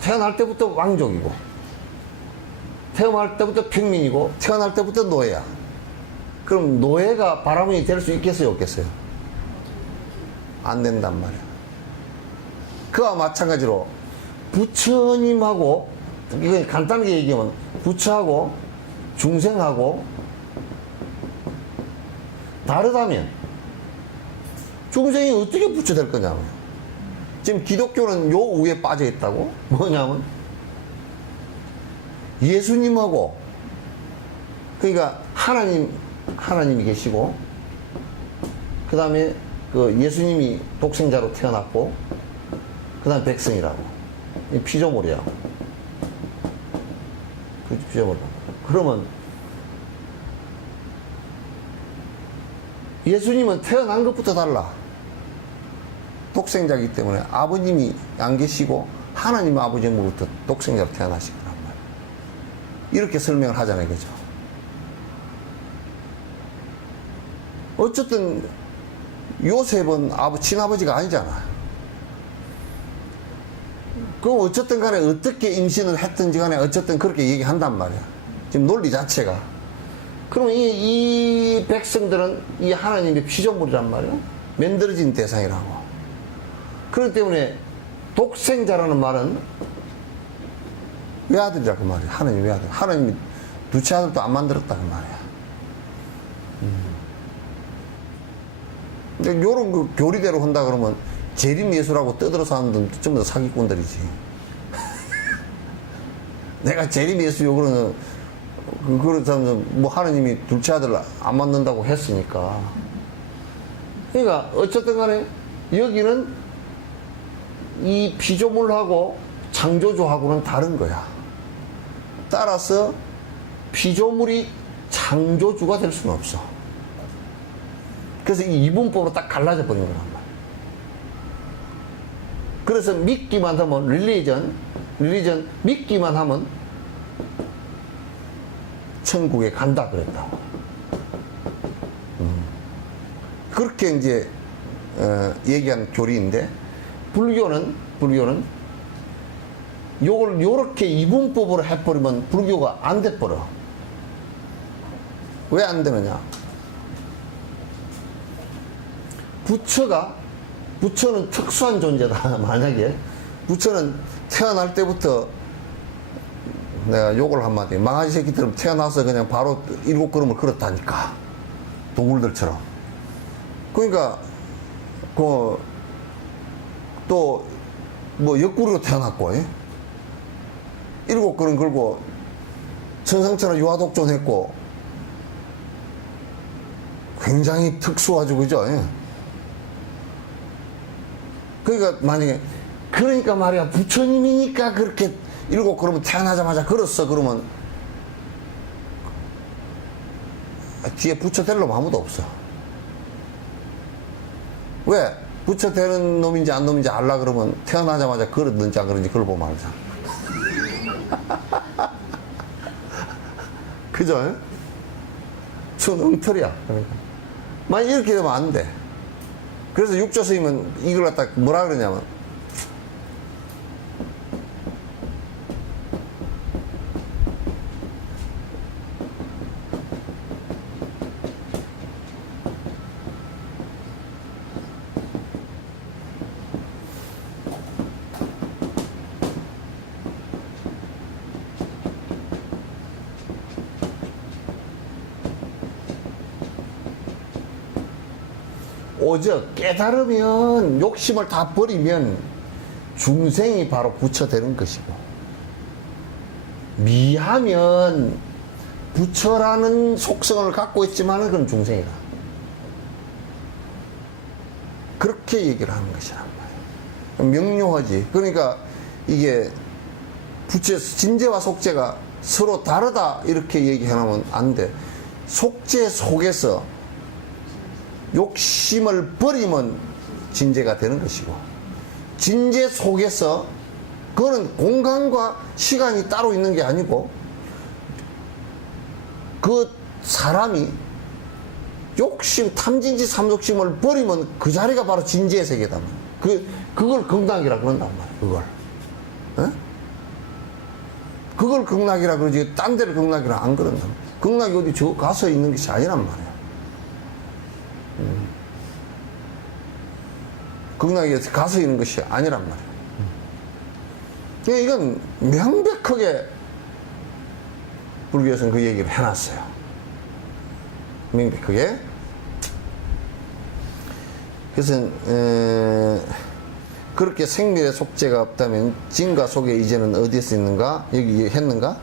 태어날 때부터 왕족이고, 태어날 때부터 평민이고, 태어날 때부터 노예야. 그럼 노예가 바라문이 될 수 있겠어요, 없겠어요? 안 된단 말이야. 그와 마찬가지로 부처님하고, 이건 간단하게 얘기하면 부처하고 중생하고 다르다면 중생이 어떻게 부처 될 거냐면, 지금 기독교는 요 위에 빠져 있다고? 뭐냐면 예수님하고, 그러니까 하나님이 계시고, 그 다음에 그 예수님이 독생자로 태어났고, 그 다음에 백성이라고. 이 피조물이야. 그 피조물. 그러면 예수님은 태어난 것부터 달라. 독생자이기 때문에 아버님이 안 계시고 하나님 아버지로부터 독생자로 태어나신 거란 말이야. 이렇게 설명을 하잖아요, 그죠? 어쨌든 요셉은 친아버지가 아니잖아. 그럼 어쨌든 간에 어떻게 임신을 했든지 간에 어쨌든 그렇게 얘기한단 말이야. 지금 논리 자체가. 그러면 이 백성들은 이 하나님의 피조물이란 말이야. 만들어진 대상이라고. 그렇기 때문에 독생자라는 말은 외아들이라 그 말이야. 하나님 외아들. 하나님이 두째 아들도 안 만들었다 그 말이야. 근데 요런 그 교리대로 한다 그러면 재림예수라고 떠들어서 하는 건 전부 다 사기꾼들이지. 내가 재림예수요 그러면 그렇다면 뭐 하나님이 둘째 아들 안 만든다고 했으니까. 그러니까 어쨌든 간에 여기는 이 피조물하고 창조주하고는 다른 거야. 따라서 피조물이 창조주가 될 수는 없어. 그래서 이 이분법으로 딱 갈라져 버린 거란 말이야. 그래서 믿기만 하면 릴리전 믿기만 하면 천국에 간다 그랬다고. 그렇게 이제 얘기한 교리인데, 불교는 요걸 요렇게 이분법으로 해버리면 불교가 안 돼버려. 왜 안 되느냐? 부처는 특수한 존재다. 만약에 부처는 태어날 때부터, 내가 욕을 한마디, 망아지 새끼처럼 태어나서 그냥 바로 7걸음을 걸었다니까. 동물들처럼. 그러니까 또 뭐 옆구리로 태어났고, 7걸음 걸고 천상천하 유아독존했고, 굉장히 특수하죠, 그죠? 그러니까 만약에, 그러니까 말이야, 부처님이니까 그렇게 7걸음을 태어나자마자 걸었어 그러면 뒤에 부처 될 놈 아무도 없어. 왜? 부처 되는 놈인지 안 놈인지 알라 그러면 태어나자마자 걸었는지 안 걸었는지 그걸 보면 알잖아. 그죠? 전 엉터리야. 그러니까 만약 이렇게 되면 안 돼. 그래서 육조 스님은 이걸 갖다 뭐라 그러냐면, 오적 깨달으면 욕심을 다 버리면 중생이 바로 부처 되는 것이고, 미하면 부처라는 속성을 갖고 있지만 그건 중생이다. 그렇게 얘기를 하는 것이란 말이에요. 명료하지. 그러니까 이게 부처, 진재와 속재가 서로 다르다 이렇게 얘기하면 안 돼. 속재 속에서 욕심을 버리면 진재가 되는 것이고, 진재 속에서 그거는 공간과 시간이 따로 있는 게 아니고 그 사람이 욕심, 탐진치 삼욕심을 버리면 그 자리가 바로 진재의 세계다. 그걸 극락이라 그런단 말이야. 그걸. 에? 그걸 극락이라 그러지 딴 데를 극락이라 안 그런다. 극락이 어디 저 가서 있는 것이 아니란 말이야. 극락에 가서 있는 것이 아니란 말이야. 그러니까 이건 명백하게 불교에서는 그 얘기를 해놨어요. 명백하게. 그래서 그렇게 생멸의 속재가 없다면 진과 속의 이제는 어디에서 있는가? 여기 했는가?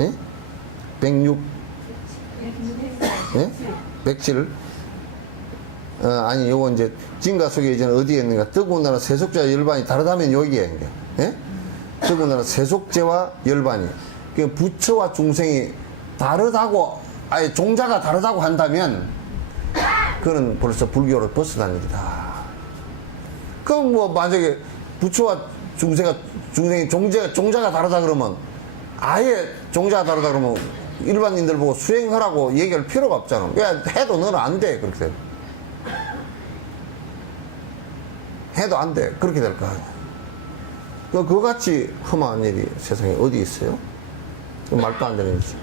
예? 106? 예? 107을? 아니, 요거 이제 진과 속의 이제는 어디에 있는가? 더군다나 세속재와 열반이 다르다면 여기에. 예? 더군다나 세속재와 열반이. 그 부처와 중생이 다르다고, 아예 종자가 다르다고 한다면 그는 벌써 불교를 벗어난 일이다. 그럼 뭐 만약에 부처와 중생이 종자가 다르다 그러면, 아예 종자가 다르다 그러면 일반인들 보고 수행하라고 얘기할 필요가 없잖아. 왜 해도 너는 안 돼. 그렇게 돼. 해도 안 돼. 그렇게 될 거 아니야. 그같이 험한 일이 세상에 어디 있어요? 말도 안 되는 일이지.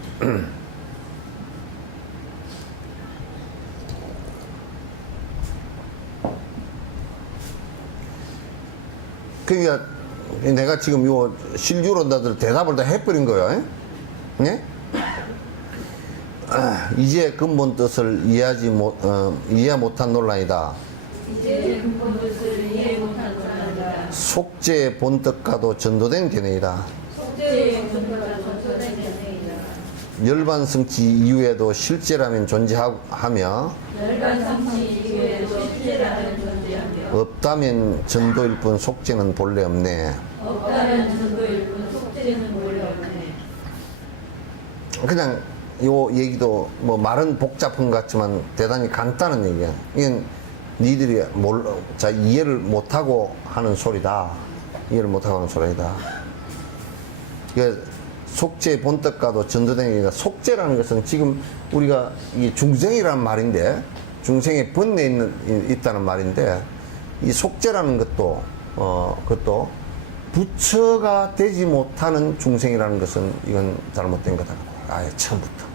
그러니까 내가 지금 요 실주론자들 대답을 다 해버린 거야. 네? 이제 근본 뜻을 이해 못한 논란이다. 이제 근본 뜻을 이해 못한 논란이다. 속죄의 본뜻과도 전도된 견해이다. 속죄의 본뜻과 전도된 견해이다. 열반성치 이후에도 실제라면 존재하며 열반성치 이후에도 실제라면 존재하며 없다면 전도일 뿐 속죄는 본래 없네. 없다면 전도일 뿐 속죄는 본래 없네. 그냥 요 얘기도 뭐 말은 복잡한 것 같지만 대단히 간단한 얘기야. 이건 니들이 이해를 못하고 하는 소리다. 이해를 못하고 하는 소리다. 그러니까 속죄의 본뜻과도 전도된 얘기가, 속죄라는 것은 지금 우리가 이 중생이라는 말인데, 중생의 번뇌에 있다는 말인데, 이 속죄라는 것도 그것도 부처가 되지 못하는 중생이라는 것은 이건 잘못된 거다. 아예 처음부터.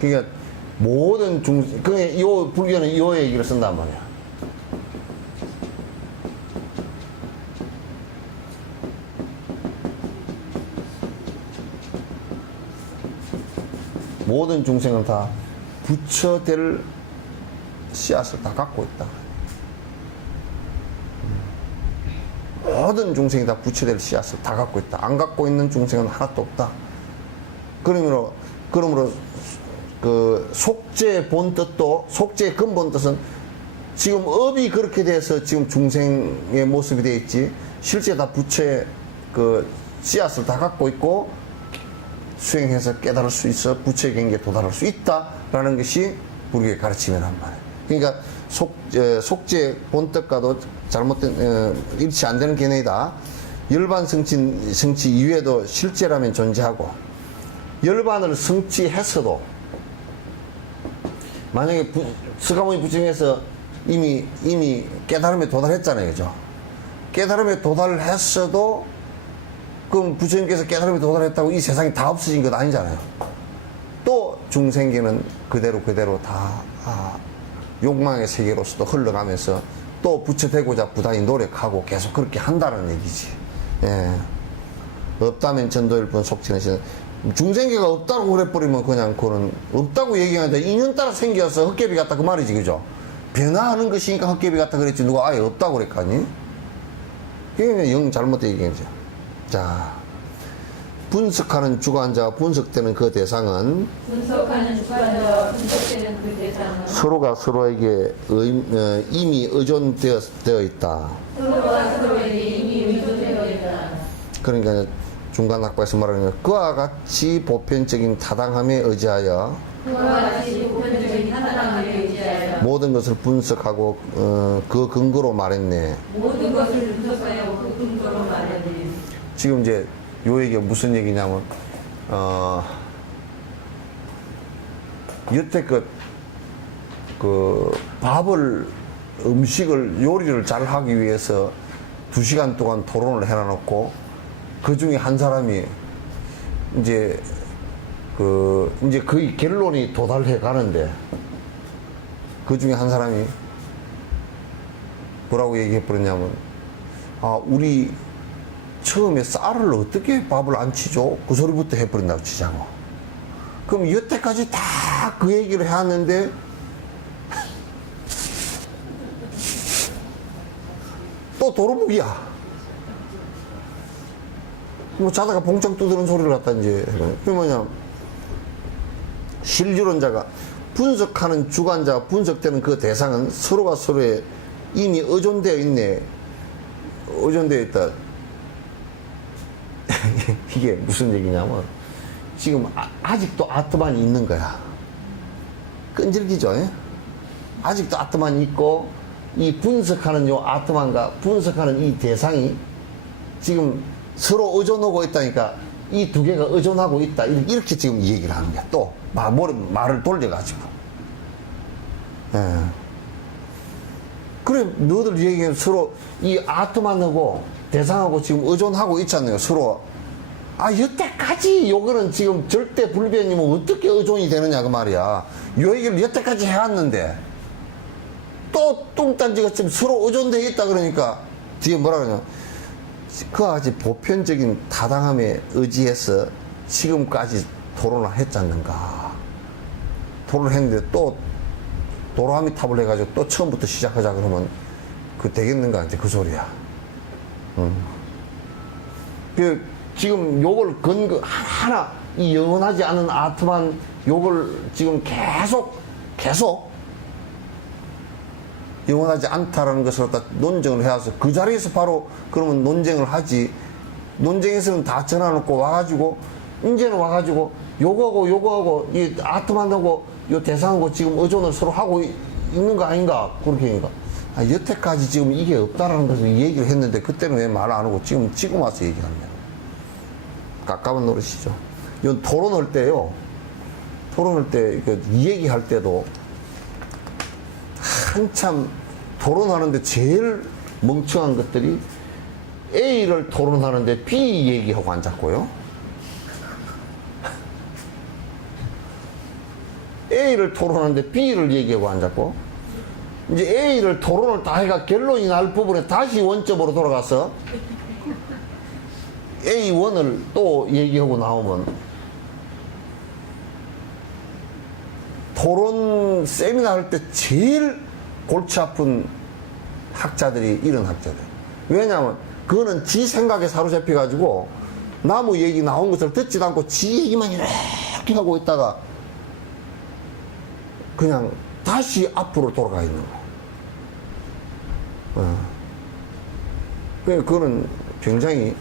그러니까 모든 요 불교는 요 얘기를 쓴단 말이야. 모든 중생은 다 부처 될 씨앗을 다 갖고 있다. 모든 중생이 다 부처 될 씨앗을 다 갖고 있다. 안 갖고 있는 중생은 하나도 없다. 그러므로 그 속죄의 본뜻도, 속죄의 근본 뜻은 지금 업이 그렇게 돼서 지금 중생의 모습이 되어 있지, 실제 다 부처의 그 씨앗을 다 갖고 있고 수행해서 깨달을 수 있어 부처의 경계에 도달할 수 있다라는 것이 불교의 가르침이란 말이에요. 그러니까 속죄의 본뜻과도 잘못된 일치 안 되는 견해이다. 열반 성취 이후에도 실제라면 존재하고, 열반을 성취했어도 만약에 스가모니 부처님께서 이미 깨달음에 도달했잖아요, 그죠? 깨달음에 도달을 했어도 그럼 부처님께서 깨달음에 도달했다고 이 세상이 다 없어진 것 아니잖아요. 또 중생계는 그대로 다 욕망의 세계로서도 흘러가면서 또 부처 되고자 부단히 노력하고 계속 그렇게 한다는 얘기지. 예. 없다면 전도일 뿐 속죄는 중생계가 없다고 그래버리면 그냥 그거는 없다고 얘기하는데 인연 따라 생겨서 헛개비 같다 그 말이지, 그죠? 변화하는 것이니까 헛개비 같다 그랬지 누가 아예 없다고 그랬까니? 그게 영 잘못된 얘기죠. 자, 분석하는 주관자와 분석되는 그 대상은 분석하는 주관자와 분석되는 그 대상은 서로가 서로에게 이미 의존되어 있다. 서로가 서로에게 이미 의존되어 있다. 그러니까 중간 학과에서 말하는 그와 같이 보편적인 타당함에 의지하여 그와 같이 보편적인 타당함에 의지하여 모든 것을 분석하고 그 근거로 말했네. 모든 것을 분석하여 그 근거로 말하니 지금 이제 요 얘기가 무슨 얘기냐면 여태껏 그 밥을 음식을 요리를 잘 하기 위해서 2시간 동안 토론을 해놔놓고 그 중에 한 사람이 이제 이제 거의 결론이 도달해 가는데 그 중에 한 사람이 뭐라고 얘기해 버렸냐면 우리 처음에 쌀을 어떻게 밥을 안 치죠? 그 소리부터 해버린다고 치자고. 그럼 여태까지 다 그 얘기를 해왔는데 또 도루묵이야. 뭐 자다가 봉창 두드는 소리를 갖다 이제 그게 뭐냐, 실주론자가 분석하는 주관자, 분석되는 그 대상은 서로가 서로에 이미 의존되어 있네. 의존되어 있다. 이게 무슨 얘기냐면 지금 아직도 아트만이 있는 거야. 끈질기죠? 예? 아직도 아트만이 있고 이 분석하는 요 아트만과 분석하는 이 대상이 지금 서로 의존하고 있다니까 이 두 개가 의존하고 있다. 이렇게 지금 얘기를 하는 거야. 또 말을 돌려가지고. 예. 그래 너들 얘기는 서로 이 아트만하고 대상하고 지금 의존하고 있잖아요. 서로. 여태까지 요거는 지금 절대 불변이면 어떻게 의존이 되느냐 그 말이야. 요 얘기를 여태까지 해왔는데 또 뚱딴지가 지금 서로 의존되어 있다 그러니까 뒤에 뭐라 그러냐, 그와 같이 보편적인 타당함에 의지해서 지금까지 토론을 했지 않는가. 토론을 했는데 또 도로함이 탑을 해가지고 또 처음부터 시작하자 그러면 그 되겠는가 이제 그 소리야. 지금 요걸 근거 하나 이 영원하지 않은 아트만 요걸 지금 계속 영원하지 않다라는 것을 갖다 논쟁을 해와서 그 자리에서 바로 그러면 논쟁을 하지. 논쟁에서는 다 전화놓고 와가지고 이제는 와가지고 요거하고 이 아트만하고 요 대상하고 지금 의존을 서로 하고 있는 거 아닌가 그렇게 하니까 여태까지 지금 이게 없다라는 것을 얘기를 했는데 그때는 왜 말 안 하고 지금 와서 얘기하는 거야. 깝깝한 노릇이죠. 이건 토론할 때요. 토론할 때 이 얘기할 때도 한참 토론하는데 제일 멍청한 것들이 A를 토론하는데 B 얘기하고 앉았고요. A를 토론하는데 B를 얘기하고 앉았고, 이제 A를 토론을 다 해가 결론이 날 부분에 다시 원점으로 돌아가서 A1을 또 얘기하고 나오면 토론 세미나 할 때 제일 골치 아픈 학자들이 이런 학자들. 왜냐하면 그거는 지 생각에 사로잡혀 가지고 나무 얘기 나온 것을 듣지도 않고 지 얘기만 이렇게 하고 있다가 그냥 다시 앞으로 돌아가 있는 거예요. 그거는 굉장히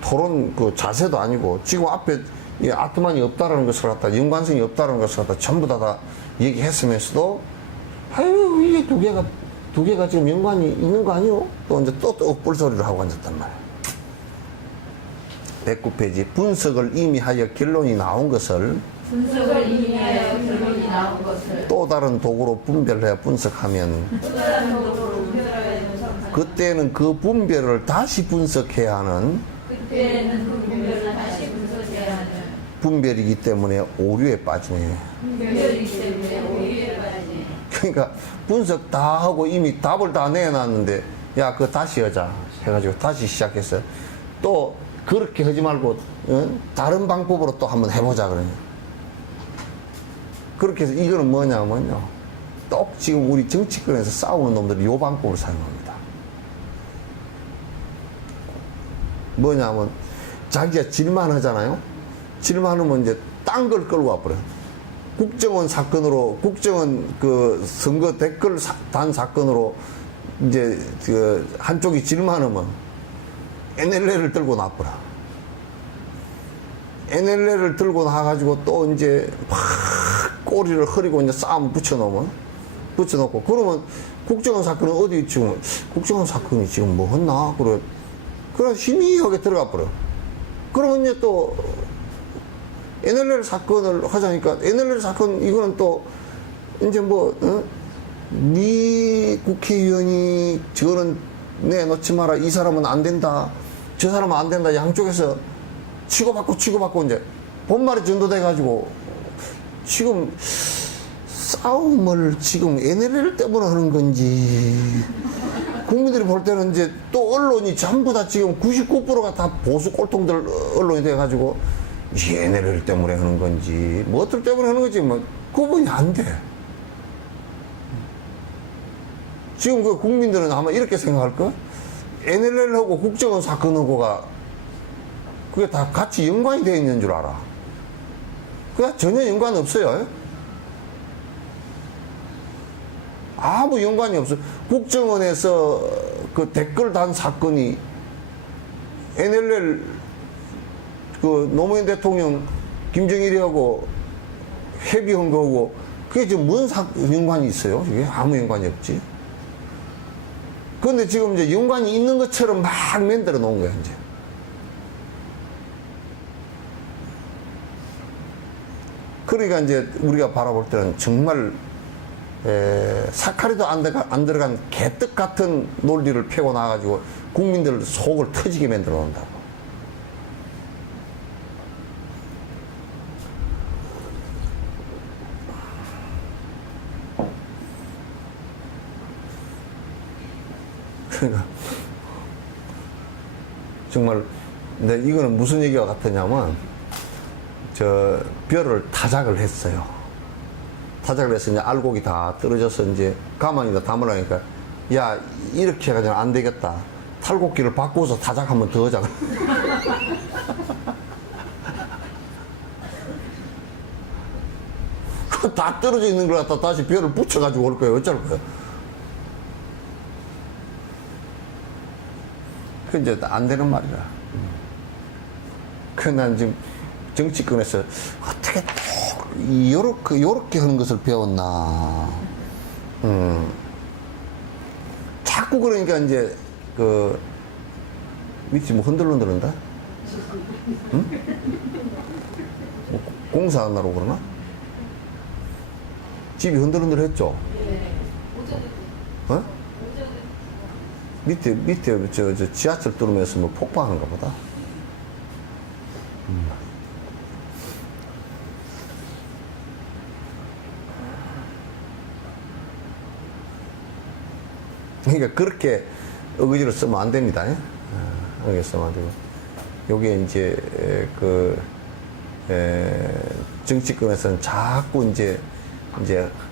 토론 그 자세도 아니고 지금 앞에 이 아트만이 없다라는 것을 갖다, 연관성이 없다라는 것을 갖다 전부 다 얘기했으면서도 이게 두 개가 지금 연관이 있는 거 아니요? 또 이제 또 뿔소리를 하고 앉았단 말이야. 109페이지 분석을 이미 하여 결론이 나온 것을 분석을 이미 하여 결론이 나온 것을 또 다른 도구로 분별해 분석하면 또 다른 도구로 분별하여 분석하는 그때는 그 분별을 다시 분석해야 하는 그때는 그 분별을 다시 분석해야 하는 분별이기 때문에 오류에 빠지네. 분별이기 때문에 오류에 빠지네. 그러니까 분석 다 하고 이미 답을 다 내놨는데 야 그거 다시 하자 해가지고 다시 시작해서 또 그렇게 하지 말고 다른 방법으로 또 한번 해보자 그래요. 그렇게 해서 이거는 뭐냐면요, 똑 지금 우리 정치권에서 싸우는 놈들이 이 방법을 사용합니다. 뭐냐면 자기가 질만 하잖아요. 질만하면 이제 딴 걸 끌고 와버려요. 국정원 사건으로, 국정원 그 선거 댓글 단 사건으로 이제 그 한쪽이 질만하면 NLL을 들고 나버려. NLL을 들고 나가지고 또 이제 막 꼬리를 흐리고 이제 싸움 붙여놓고 그러면 국정원 사건은 어디 지금 국정원 사건이 지금 뭐 했나 그래 희미하게 들어가 버려. 그러면 이제 또 NLL 사건을 하자니까 NLL 사건 이거는 또 이제 뭐 네 국회의원이 저거는 내놓지 마라, 이 사람은 안 된다, 저 사람은 안 된다, 양쪽에서 치고받고 이제 본말이 전도돼 가지고 지금 싸움을 지금 NLL 때문에 하는 건지, 국민들이 볼 때는 이제 또 언론이 전부 다 지금 99%가 다 보수 꼴통들 언론이 돼 가지고 이 NLL 때문에 하는 건지 뭐 어떨 때문에 하는 건지 뭐 구분이 안 돼. 지금 그 국민들은 아마 이렇게 생각할 거야. NLL하고 국정원 사건하고가 그게 다 같이 연관이 되어 있는 줄 알아. 그게 전혀 연관 없어요. 아무 연관이 없어요. 국정원에서 그 댓글 단 사건이 NLL 그 노무현 대통령 김정일이하고 협의한 거고 그게 지금 뭔 연관이 있어요? 이게 아무 연관이 없지. 그런데 지금 이제 연관이 있는 것처럼 막 만들어 놓은 거야, 이제. 그러니까 이제 우리가 바라볼 때는 정말 사카리도 안 들어간 개떡 같은 논리를 펴고 나가지고 국민들 속을 터지게 만들어 놓는다고. 그러니까 정말 근데 이거는 무슨 얘기가 같으냐면 저 벼를 타작을 했어요. 타작을 해서 이제 알곡이 다 떨어져서 이제 가만히 담으라니까 야 이렇게 해가지고 안 되겠다. 탈곡기를 바꾸어서 타작 한번 더 하자. 다 떨어져 있는 걸 갖다 다시 벼를 붙여가지고 올 거예요. 어쩔 거예요. 그 이제 안 되는 말이라. 그 난 지금 정치권에서 어떻게 또 요렇게 하는 것을 배웠나. 자꾸 그러니까 이제 그 밑이 뭐 흔들흔들한다? 응? 뭐 공사하느라고 그러나? 집이 흔들흔들했죠? 어? 밑에 저 지하철 뚫으면서 뭐 폭파하는가 보다. 그러니까 그렇게 어거지로 쓰면 안 됩니다. 어거지 쓰면 안 되고. 요게 이제 정치권에서는 자꾸 이제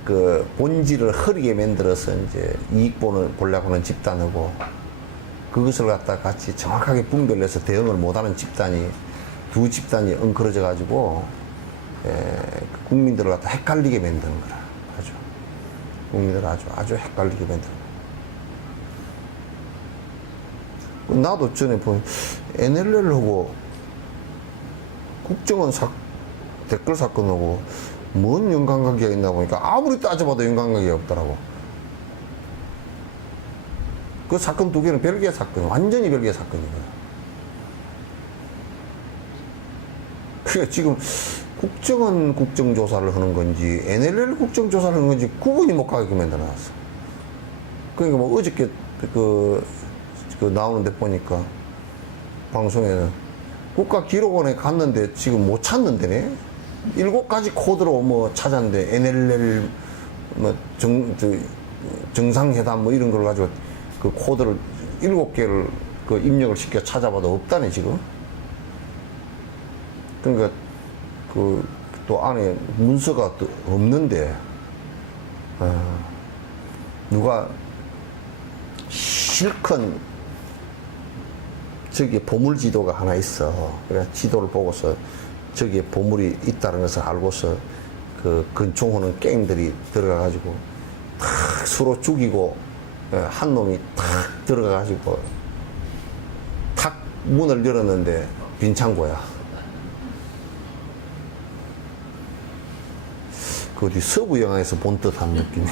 그 본질을 흐리게 만들어서 이제 이익 보려고 하는 집단하고 그것을 갖다 같이 정확하게 분별해서 대응을 못하는 집단이 두 집단이 엉클어져 가지고 국민들을 갖다 헷갈리게 만드는 거라. 아주 국민들을 아주 헷갈리게 만드는. 나도 전에 보면 NLL하고 국정원 댓글 사건하고 뭔 연관관계가 있나 보니까 아무리 따져봐도 연관관계가 없더라고. 그 사건 두 개는 별개의 사건, 완전히 별개의 사건이거든. 그러니까 지금 국정원 국정조사를 하는 건지 NLL 국정조사를 하는 건지 구분이 못 가게 만들어놨어. 그러니까 뭐 어저께 그 나오는데 보니까 방송에는 국가기록원에 갔는데 지금 못 찾는데네. 7가지 코드로 뭐 찾았는데 NLL 뭐 정상회담 뭐 이런 걸 가지고 그 코드를 7개를 그 입력을 시켜 찾아봐도 없다네 지금. 그러니까 그 또 안에 문서가 또 없는데 누가 실컷 저기에 보물 지도가 하나 있어. 그래 지도를 보고서 저기에 보물이 있다는 것을 알고서 그 근총호는 게임들이 들어가가지고 탁 서로 죽이고 한 놈이 탁 들어가가지고 탁 문을 열었는데 빈 창고야. 그 어디 서부 영화에서 본 듯한 느낌이.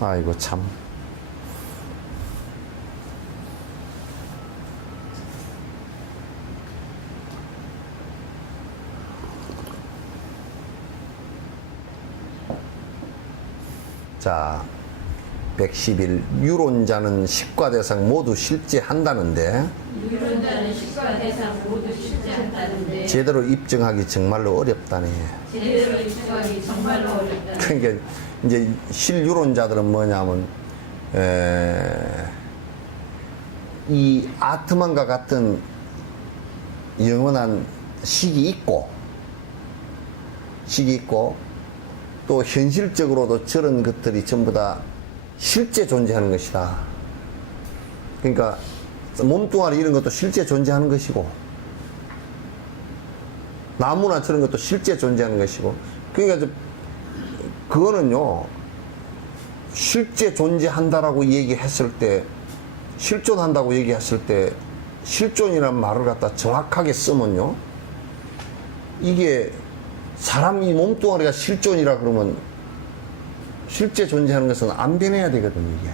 아이고 참. 자, 111 유론자는 식과 대상 모두 실제한다는데 유론자는 식과 대상 모두 실제한다는데 제대로 입증하기 정말로 어렵다네. 제대로 입증하기 정말로 어렵다. 그러니까 이제 실유론자들은 뭐냐면 이 아트만과 같은 영원한 식이 있고 또 현실적으로도 저런 것들이 전부 다 실제 존재하는 것이다. 그러니까 몸뚱아리 이런 것도 실제 존재하는 것이고 나무나 저런 것도 실제 존재하는 것이고 그러니까 그거는요 실제 존재한다라고 얘기했을 때 실존한다고 얘기했을 때 실존이라는 말을 갖다 정확하게 쓰면요 이게 사람 이 몸뚱아리가 실존이라 그러면 실제 존재하는 것은 안 변해야 되거든요 이게.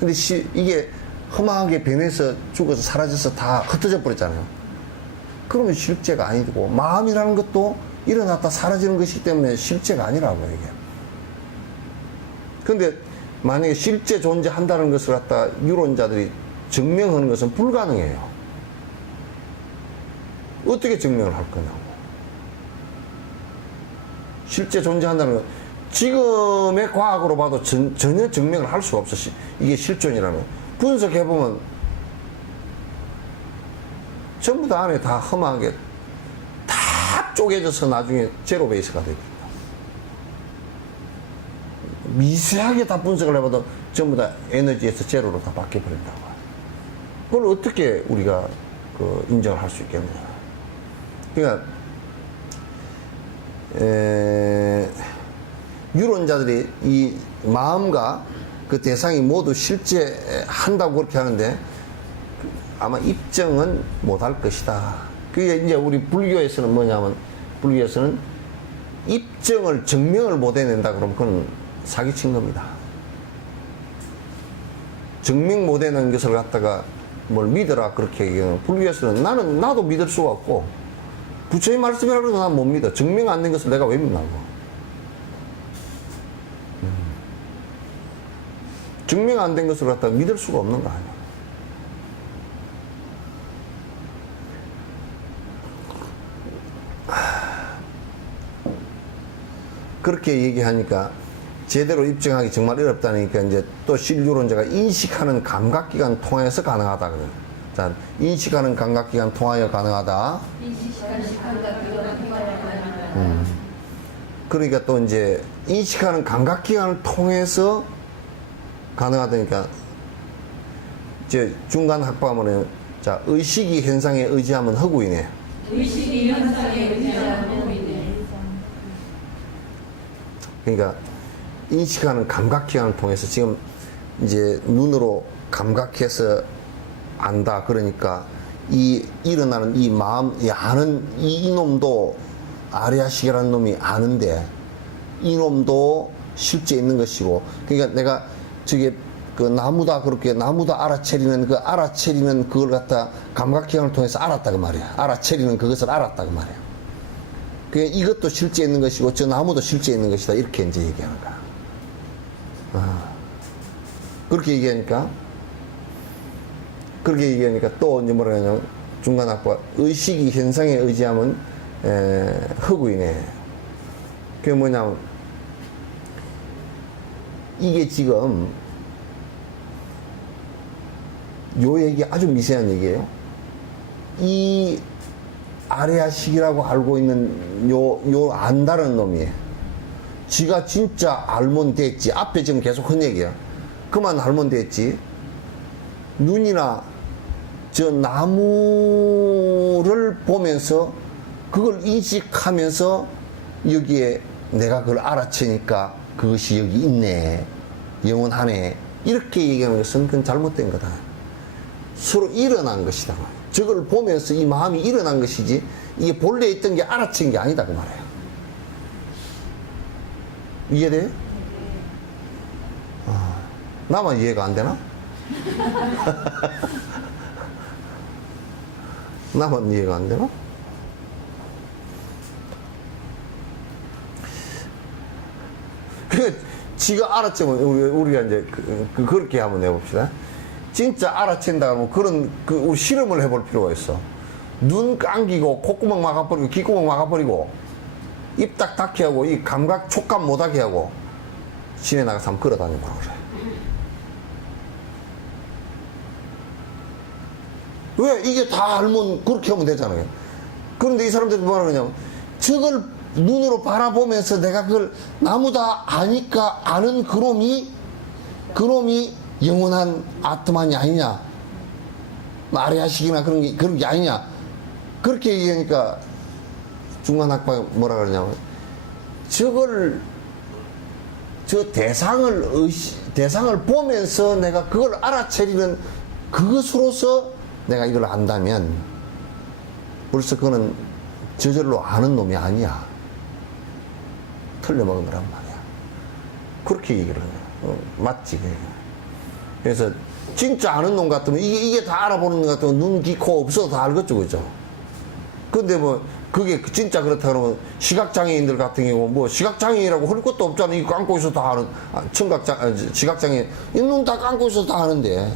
근데 이게 허망하게 변해서 죽어서 사라져서 다 흩어져 버렸잖아요. 그러면 실제가 아니고 마음이라는 것도 일어났다 사라지는 것이기 때문에 실제가 아니라고요 이게. 근데 만약에 실제 존재한다는 것을 갖다 유론자들이 증명하는 것은 불가능해요. 어떻게 증명을 할 거냐고. 실제 존재한다는 건 지금의 과학으로 봐도 전혀 증명을 할 수가 없어. 이게 실존이라면. 분석해보면 전부 다 안에 다 험하게 다 쪼개져서 나중에 제로 베이스가 됩니다. 미세하게 다 분석을 해봐도 전부 다 에너지에서 제로로 다 바뀌어버린다고. 그걸 어떻게 우리가 인정을 할 수 있겠느냐. 그러니까 유론자들이 이 마음과 그 대상이 모두 실제한다고 그렇게 하는데 아마 입증은 못할 것이다. 그게 이제 우리 불교에서는 뭐냐면 불교에서는 입증을 증명을 못 해낸다 그러면 그건 사기친 겁니다. 증명 못 해낸 것을 갖다가 뭘 믿어라 그렇게 얘기하면 불교에서는 나도 믿을 수가 없고 부처의 말씀이라고 해도 난 못 믿어. 증명 안 된 것을 내가 왜 믿나고. 증명 안 된 것을 갖다가 믿을 수가 없는 거 아니야. 그렇게 얘기하니까 제대로 입증하기 정말 어렵다니까 이제 또 실유론자가 인식하는 감각기관 통해서 가능하다 그래요. 자, 인식하는 감각기관 통하여 가능하다. 그러니까 또 이제 인식하는 감각기관을 통해서 가능하다니까 이제 중간 학부하면은 자 의식이 현상에 의지하면 허구이네. 의식이 현상에 의지하는 허구이네. 그러니까 인식하는 감각기관을 통해서 지금 이제 눈으로 감각해서 안다. 그러니까 이 일어나는 이 마음, 이 아는 이놈도 아리아식이라는 놈이 아는데 이놈도 실제 있는 것이고, 그러니까 내가 저게 그 나무다 그렇게 나무다 알아채리는 그 알아채리는 그걸 갖다 감각기관을 통해서 알았다 그 말이야. 알아채리는 그것을 알았다 그 말이야. 그러니까 이것도 실제 있는 것이고 저 나무도 실제 있는 것이다 이렇게 이제 얘기하는 거야. 그렇게 얘기하니까 또 이제 뭐라 하냐면 중간 학과 의식이 현상에 의지하면 허구이네. 그게 뭐냐면 이게 지금 요 얘기 아주 미세한 얘기예요. 이 아레아식이라고 알고 있는 요 안다는 놈이 지가 진짜 알면 됐지. 앞에 지금 계속 한 얘기야. 그만 알면 됐지. 눈이나 저 나무를 보면서 그걸 인식하면서 여기에 내가 그걸 알아채니까 그것이 여기 있네. 영원하네. 이렇게 얘기하는 것은 그건 잘못된 거다. 서로 일어난 것이다. 저걸 보면서 이 마음이 일어난 것이지 이게 본래 있던 게 알아챈 게 아니다 그 말이에요. 이해돼요? 나만 이해가 안 되나? 나만 이해가 안 되나? 그 지가 알아채면 우리가 이제 그렇게 한번 해봅시다. 진짜 알아챈다 하면 그런 우리 실험을 해볼 필요가 있어. 눈 감기고 콧구멍 막아버리고 귓구멍 막아버리고 입 딱 닫게 하고 이 감각 촉감 못하게 하고 시내 나가서 한번 걸어다녀보라 그래. 왜? 이게 다 알면 그렇게 하면 되잖아요. 그런데 이 사람들이 뭐라 그러냐면 저걸 눈으로 바라보면서 내가 그걸 나무다 아니까 아는 그놈이 영원한 아트만이 아니냐, 아레아식이나 그런 게 아니냐, 그렇게 얘기하니까 중간학파가 뭐라 그러냐면 저 대상을 보면서 내가 그걸 알아채리는 그것으로서 내가 이걸 안다면 벌써 그거는 저절로 아는 놈이 아니야. 틀려먹은 거란 말이야. 그렇게 얘기를 해요. 맞지? 그래서 진짜 아는 놈 같으면 이게 다 알아보는 것 같으면 눈, 귀, 코 없어도 다 알겠죠, 그죠? 근데 뭐 그게 진짜 그렇다 그러면 시각장애인들 같은 경우 뭐 시각장애인이라고 할 것도 없잖아. 이거 감고 있어도 다 아는, 시각장애인 이 눈 다 감고 있어도 다 아는데,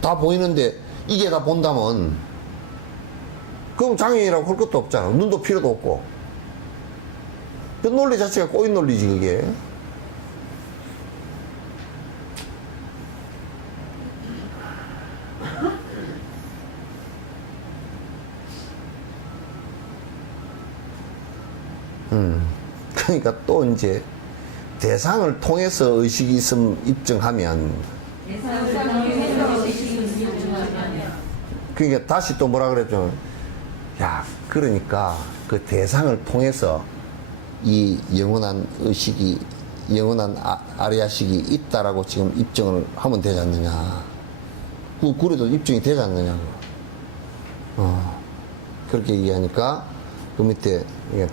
다 보이는데 이게 다 본다면 그럼 장애인이라고 할 것도 없잖아. 눈도 필요도 없고. 그 논리 자체가 꼬인 논리지 그게. 그러니까 또 이제 대상을 통해서 의식이 있음 입증하면, 그러니까 다시 또 뭐라 그랬죠? 야, 그러니까 그 대상을 통해서 이 영원한 의식이, 영원한 아레아식이 있다라고 지금 입증을 하면 되지 않느냐. 그래도 입증이 되지 않느냐고. 그렇게 얘기하니까 그 밑에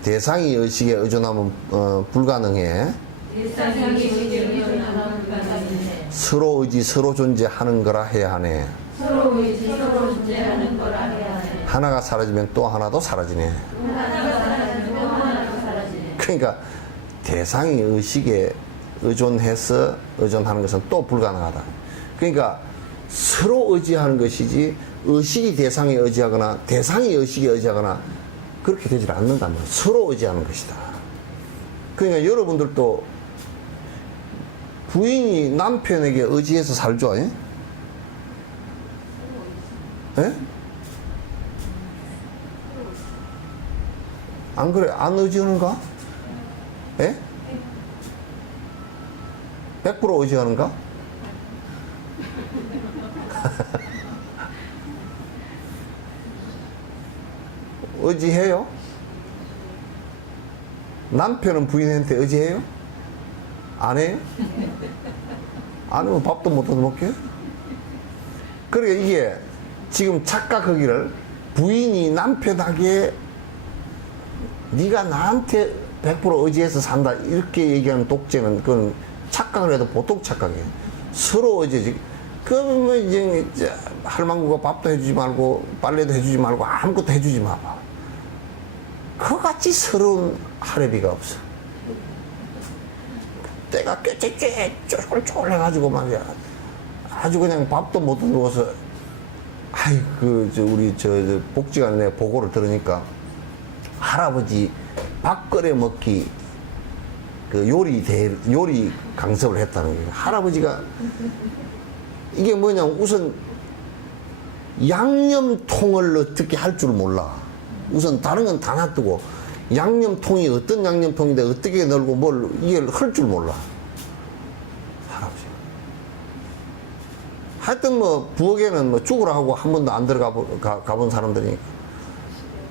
대상이 의식에 의존하면 불가능해. 서로 의지 서로 존재하는 거라 해야 하네. 서로 의지 서로 존재하는 거라 해야 하네. 하나가 사라지면 또 하나도 사라지네. 그러니까 대상이 의식에 의존하는 것은 또 불가능하다. 그러니까 서로 의지하는 것이지 의식이 대상에 의지하거나 대상이 의식에 의지하거나 그렇게 되질 않는단 말이야. 서로 의지하는 것이다. 그러니까 여러분들도 부인이 남편에게 의지해서 살죠. 예? 예? 안 그래? 안 의지하는가? 예? 100% 의지하는가? 의지해요? 남편은 부인한테 의지해요? 안 해요? 안 하면 밥도 못 얻어 먹게? 그러니까 이게 지금 착각하기를 부인이 남편에게 네가 나한테 100% 의지해서 산다 이렇게 얘기하는 독재는 그건 착각을 해도 보통 착각이에요. 서로 의지지. 그러면 이제 할망구가 밥도 해주지 말고 빨래도 해주지 말고 아무것도 해주지 마봐. 그같이 서러운 할애비가 없어. 때가 꾀꾀꾀 쫄쫄 해가지고 말이야. 아주 그냥 밥도 못 먹어서 아이 우리 복지관에 내 보고를 들으니까 할아버지 밥 끓여 먹기 그 요리 강습을 했다는 거예요. 할아버지가 이게 뭐냐면 우선 양념통을 어떻게 할 줄 몰라. 우선 다른 건 다 놔두고 양념통이 어떤 양념통인데 어떻게 널고 뭘 이게 할 줄 몰라. 할아버지. 하여튼 뭐 부엌에는 뭐 죽으라 하고 한 번도 안 가본 사람들이니까.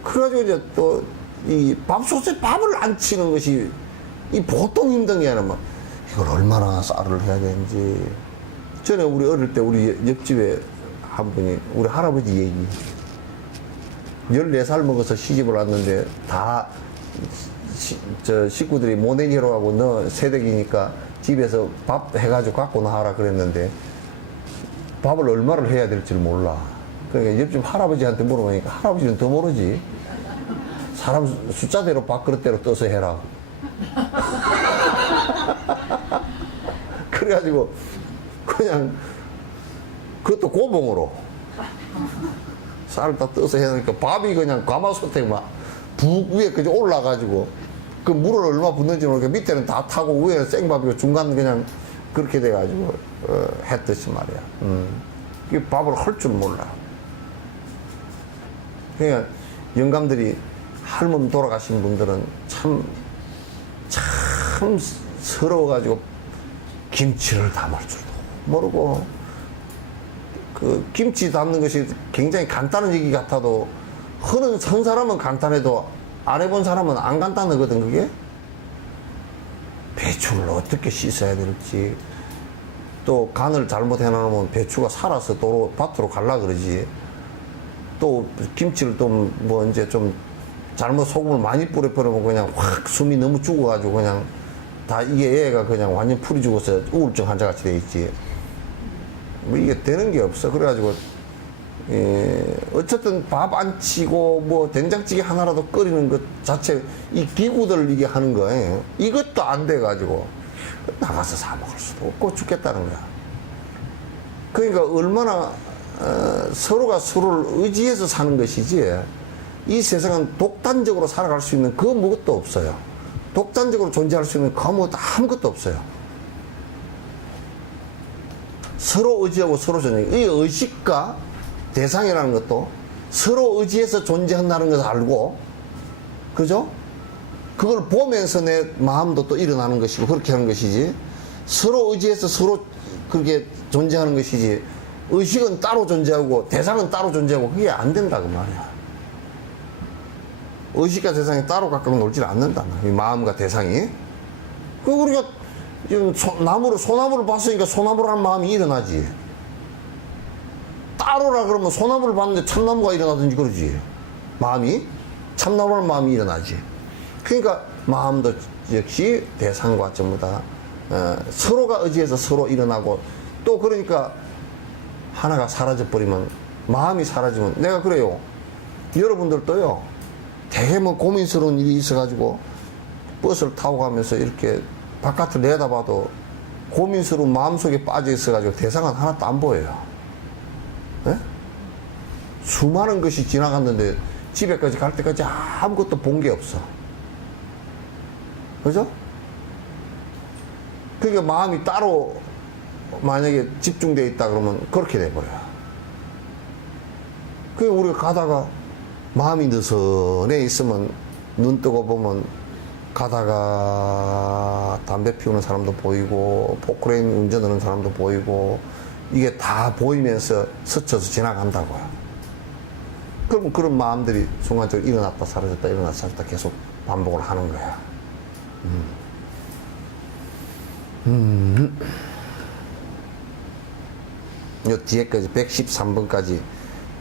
그래가지고 이제 또 이 밥솥에 밥을 안 치는 것이 이 보통 힘든 게 아니라 막 이걸 얼마나 쌀을 해야 되는지. 전에 우리 어릴 때 우리 옆집에 한 분이 우리 할아버지 얘기. 14살 먹어서 시집을 왔는데 다 식구들이 모내기로 하고 너 새댁이니까 집에서 밥 해가지고 갖고 나와라 그랬는데 밥을 얼마를 해야 될지 몰라. 그러니까 옆집 할아버지한테 물어보니까 할아버지는 더 모르지. 사람 숫자대로 밥그릇대로 떠서 해라. 그래가지고 그냥 그것도 고봉으로 쌀을 다 떠서 해놓으니까 밥이 그냥 가마솥에 막 북 위에 그저 올라가지고 그 물을 얼마 붓는지 모르니까 밑에는 다 타고 위에는 생밥이고 중간 그냥 그렇게 돼가지고 했듯이 말이야. 이 밥을 할 줄 몰라. 그러니까 영감들이 할머니 돌아가신 분들은 참 서러워가지고 김치를 담을 줄도 모르고 그 김치 담는 것이 굉장히 간단한 얘기 같아도 흔한 선 사람은 간단해도 안 해본 사람은 안 간단하거든. 그게 배추를 어떻게 씻어야 될지 또 간을 잘못 해놓으면 배추가 살아서 밭으로 갈라 그러지. 또 김치를 또 뭐 이제 좀 잘못 소금을 많이 뿌려버리면 그냥 확 숨이 너무 죽어가지고 그냥 다 이게 애가 그냥 완전 풀이 죽어서 우울증 환자같이 돼 있지. 뭐 이게 되는 게 없어. 그래가지고 어쨌든 밥 안 치고 뭐 된장찌개 하나라도 끓이는 것 자체 이 기구들 이게 하는 거예요. 이것도 안 돼가지고 나가서 사 먹을 수도 없고 죽겠다는 거야. 그러니까 얼마나 서로가 서로를 의지해서 사는 것이지 이 세상은 독단적으로 살아갈 수 있는 그 무엇도 없어요. 독단적으로 존재할 수 있는 그 아무것도 없어요. 서로 의지하고 서로 존재. 이 의식과 대상이라는 것도 서로 의지해서 존재한다는 것을 알고, 그죠? 그걸 보면서 내 마음도 또 일어나는 것이고 그렇게 하는 것이지. 서로 의지해서 서로 그렇게 존재하는 것이지. 의식은 따로 존재하고 대상은 따로 존재하고 그게 안 된다 그 말이야. 의식과 대상이 따로 각각 놀질 않는다. 이 마음과 대상이. 그 우리가 지금 소나무를 봤으니까 소나무라는 마음이 일어나지. 따로라 그러면 소나무를 봤는데 참나무가 일어나든지 그러지. 마음이 참나무라는 마음이 일어나지. 그러니까 마음도 역시 대상과 전부 다 서로가 의지해서 서로 일어나고 또 그러니까 하나가 사라져버리면 마음이 사라지면 내가 그래요. 여러분들도요. 되게 뭐 고민스러운 일이 있어가지고 버스를 타고 가면서 이렇게 바깥을 내다봐도 고민스러운 마음속에 빠져 있어가지고 대상은 하나도 안 보여요. 네? 수많은 것이 지나갔는데 집에까지 갈 때까지 아무것도 본 게 없어. 그죠? 그러니까 마음이 따로 만약에 집중되어 있다 그러면 그렇게 돼버려요. 그러니까 우리가 가다가 마음이 느슨해 있으면 눈 뜨고 보면 가다가 담배 피우는 사람도 보이고 포크레인 운전하는 사람도 보이고 이게 다 보이면서 스쳐서 지나간다고요. 그럼 그런 마음들이 순간적으로 일어났다 사라졌다 일어났다 사라졌다 계속 반복을 하는 거야. 요 뒤에까지 113번까지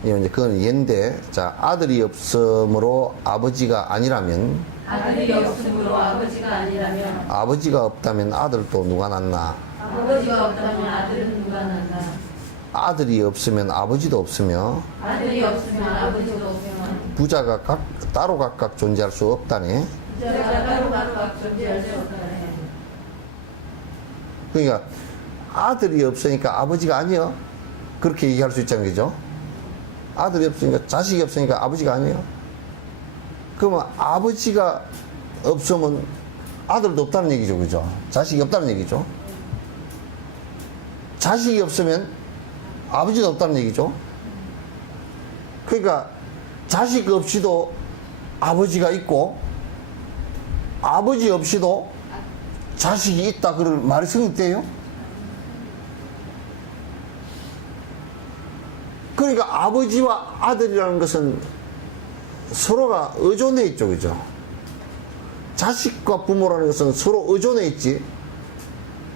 이제 그건 얘인데, 자, 아들이 없으므로 아버지가 아니라면, 아들이 없으므로 아버지가 아니라면, 아버지가 없다면 아들도 누가 낳나? 아버지가 없다면 아들은 누가 낳나? 아들이 없으면 아버지도 없으며, 아들이 없으면 아버지도 없으면, 부자가 따로 각각 존재할 수 없다네. 부자가 따로 각각 존재할 수 없다네. 그러니까 아들이 없으니까 아버지가 아니여. 그렇게 얘기할 수 있잖아요, 그죠? 아들이 없으니까, 자식이 없으니까 아버지가 아니에요. 그러면 아버지가 없으면 아들도 없다는 얘기죠, 그죠? 자식이 없다는 얘기죠. 자식이 없으면 아버지도 없다는 얘기죠. 그러니까 자식 없이도 아버지가 있고 아버지 없이도 자식이 있다 그럴 말이 성립돼요? 그러니까 아버지와 아들이라는 것은 서로가 의존해 있죠, 그죠? 자식과 부모라는 것은 서로 의존해 있지.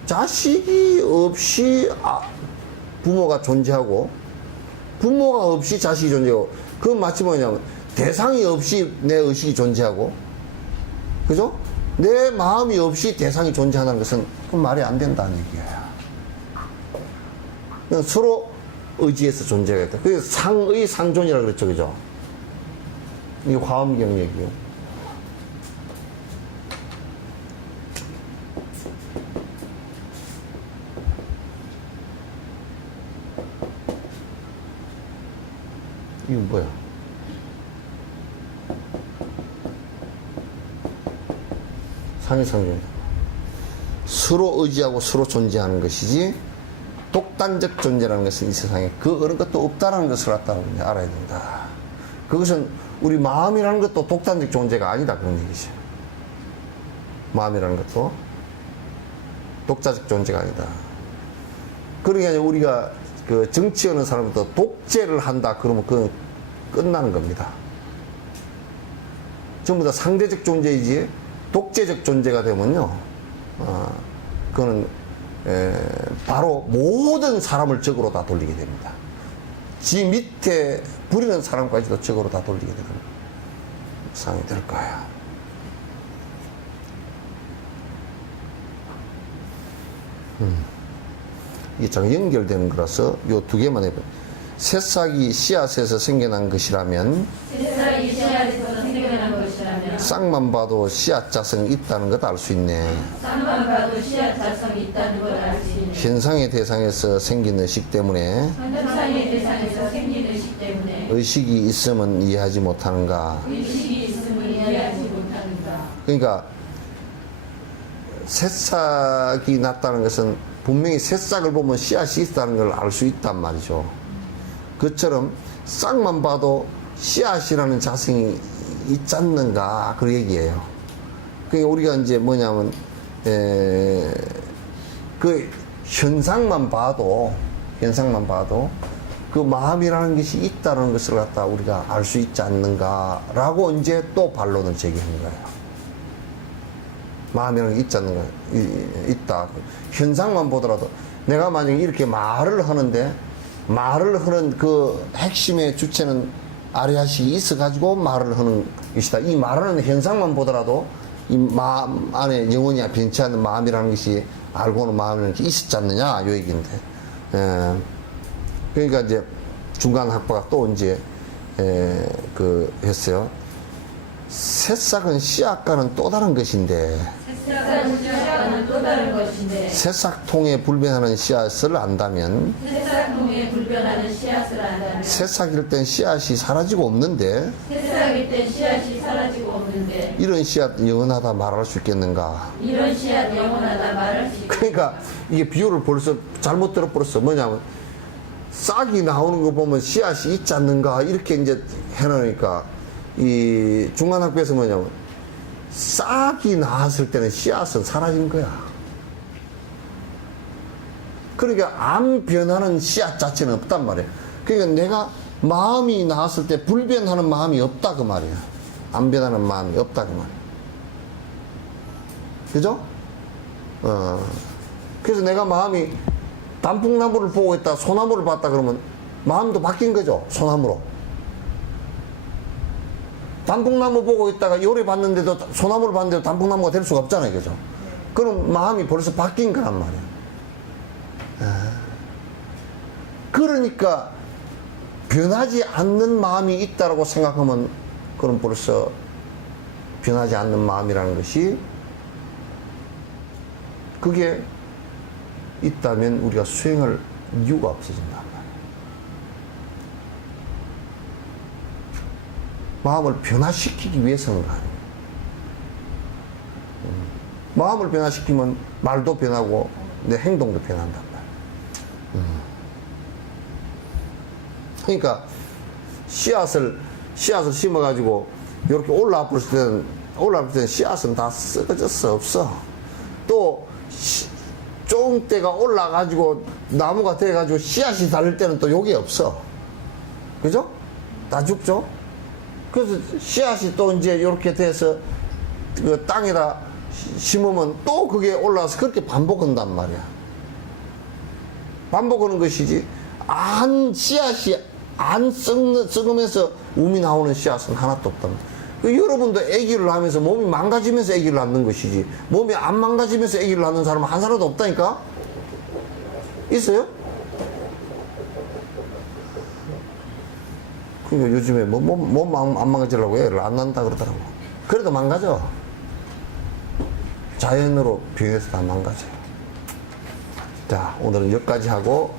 자식이 없이 부모가 존재하고 부모가 없이 자식이 존재하고, 그건 마치 뭐냐면 대상이 없이 내 의식이 존재하고, 그죠? 내 마음이 없이 대상이 존재하는 것은 그건 말이 안 된다는 얘기야. 서로 의지해서 존재하겠다. 그게 상의 상존이라고 그랬죠, 그죠? 이게 화엄경 얘기요. 이거 뭐야? 상의상존이다. 서로 의지하고 서로 존재하는 것이지 독단적 존재라는 것은 이 세상에 그 어느 것도 없다라는 것을 알아야 된다. 그것은 우리 마음이라는 것도 독단적 존재가 아니다, 그런 얘기죠. 마음이라는 것도 독자적 존재가 아니다. 그러니까 우리가 그 정치하는 사람부터 독재를 한다 그러면 그건 끝나는 겁니다. 전부 다 상대적 존재이지 독재적 존재가 되면요, 그거는 바로 모든 사람을 적으로 다 돌리게 됩니다. 지 밑에 부리는 사람까지도 적으로 다 돌리게 되는 상황이 될 거야. 이게 참 연결되는 거라서 요 두 개만 해봐요. 새싹이 씨앗에서 생겨난 것이라면, 새싹이 씨앗에서 생겨난 것이라면 싹만 봐도 씨앗 자성이 있다는 것 알 수 있네. 쌍만 봐도 씨앗 자성이 있다는 걸 알 수 있는 현상의 대상에서 생긴 의식 때문에 현상의 대상에서 생긴 의식 때문에 의식이 있으면 이해하지 못하는가. 의식이 있음을 이해하지 못하는가. 그러니까 새싹이 났다는 것은 분명히 새싹을 보면 씨앗이 있다는 걸 알 수 있단 말이죠. 그처럼 싹만 봐도 씨앗이라는 자성이 있지 않는가, 그 얘기예요. 그러니까 우리가 이제 뭐냐면 그 현상만 봐도 그 마음이라는 것이 있다는 것을 갖다 우리가 알 수 있지 않는가라고 이제 또 반론을 제기한 거예요. 마음이라는 게 있지 않는가, 있다. 현상만 보더라도 내가 만약에 이렇게 말을 하는데 말을 하는 그 핵심의 주체는 아리아식이 있어가지고 말을 하는 것이다. 이 말하는 현상만 보더라도 이 마음 안에 영원히 변치 않는 마음이라는 것이 알고는 마음이라는 게 있었지 않느냐, 요 얘기인데. 그러니까 이제 중간 학파가 또 이제 했어요. 새싹은 씨앗과는 또 다른 것인데, 새싹은 씨앗과는 또 다른 것인데 새싹통에 불변하는 씨앗을 안다면, 새싹통에 불변하는 씨앗을 안다면 새싹일 땐 씨앗이 사라지고 없는데 새싹일 땐 씨앗이 사라지고 없는데 이런 씨앗 영원하다 말할 수 있겠는가? 이런 씨앗 영원하다 말할 수 있겠는가. 그러니까 이게 비유를 벌써 잘못 들어버렸어. 뭐냐면 싹이 나오는 거 보면 씨앗이 있지 않는가, 이렇게 이제 해놓으니까 이 중간학교에서 뭐냐면 싹이 나왔을 때는 씨앗은 사라진 거야. 그러니까 안 변하는 씨앗 자체는 없단 말이야. 그러니까 내가 마음이 나왔을 때 불변하는 마음이 없다, 그 말이야. 안 변하는 마음이 없다, 그 말이야. 그죠? 그래서 내가 마음이 단풍나무를 보고 있다, 소나무를 봤다 그러면 마음도 바뀐 거죠, 소나무로. 단풍나무 보고 있다가 요리 봤는데도, 소나무를 봤는데도 단풍나무가 될 수가 없잖아요, 그죠? 그럼 마음이 벌써 바뀐 거란 말이야. 그러니까 변하지 않는 마음이 있다라고 생각하면, 그럼 벌써 변하지 않는 마음이라는 것이, 그게 있다면 우리가 수행할 이유가 없어진단 말이에요. 마음을 변화시키기 위해서는 거 아니에요. 마음을 변화시키면 말도 변하고 내 행동도 변한단 말이에요. 그러니까 씨앗을 심어가지고 이렇게 올라왔을 때는 씨앗은 다 썩어졌어. 없어. 또 쫑대가 올라가지고 나무가 돼가지고 씨앗이 달릴 때는 또 여기 없어. 그죠? 다 죽죠? 그래서 씨앗이 또 이제 이렇게 돼서 그 땅에다 심으면 또 그게 올라와서 그렇게 반복한단 말이야. 반복하는 것이지, 씨앗이 안 썩으면서 움이 나오는 씨앗은 하나도 없단 말이야. 여러분도 아기를 하면서 몸이 망가지면서 아기를 낳는 것이지, 몸이 안 망가지면서 아기를 낳는 사람은 한 사람도 없다니까? 있어요? 그러니까 요즘에 몸 안 망가지려고 애를 안 낳는다 그러더라고. 그래도 망가져. 자연으로 병해서 다 망가져요. 자, 오늘은 여기까지 하고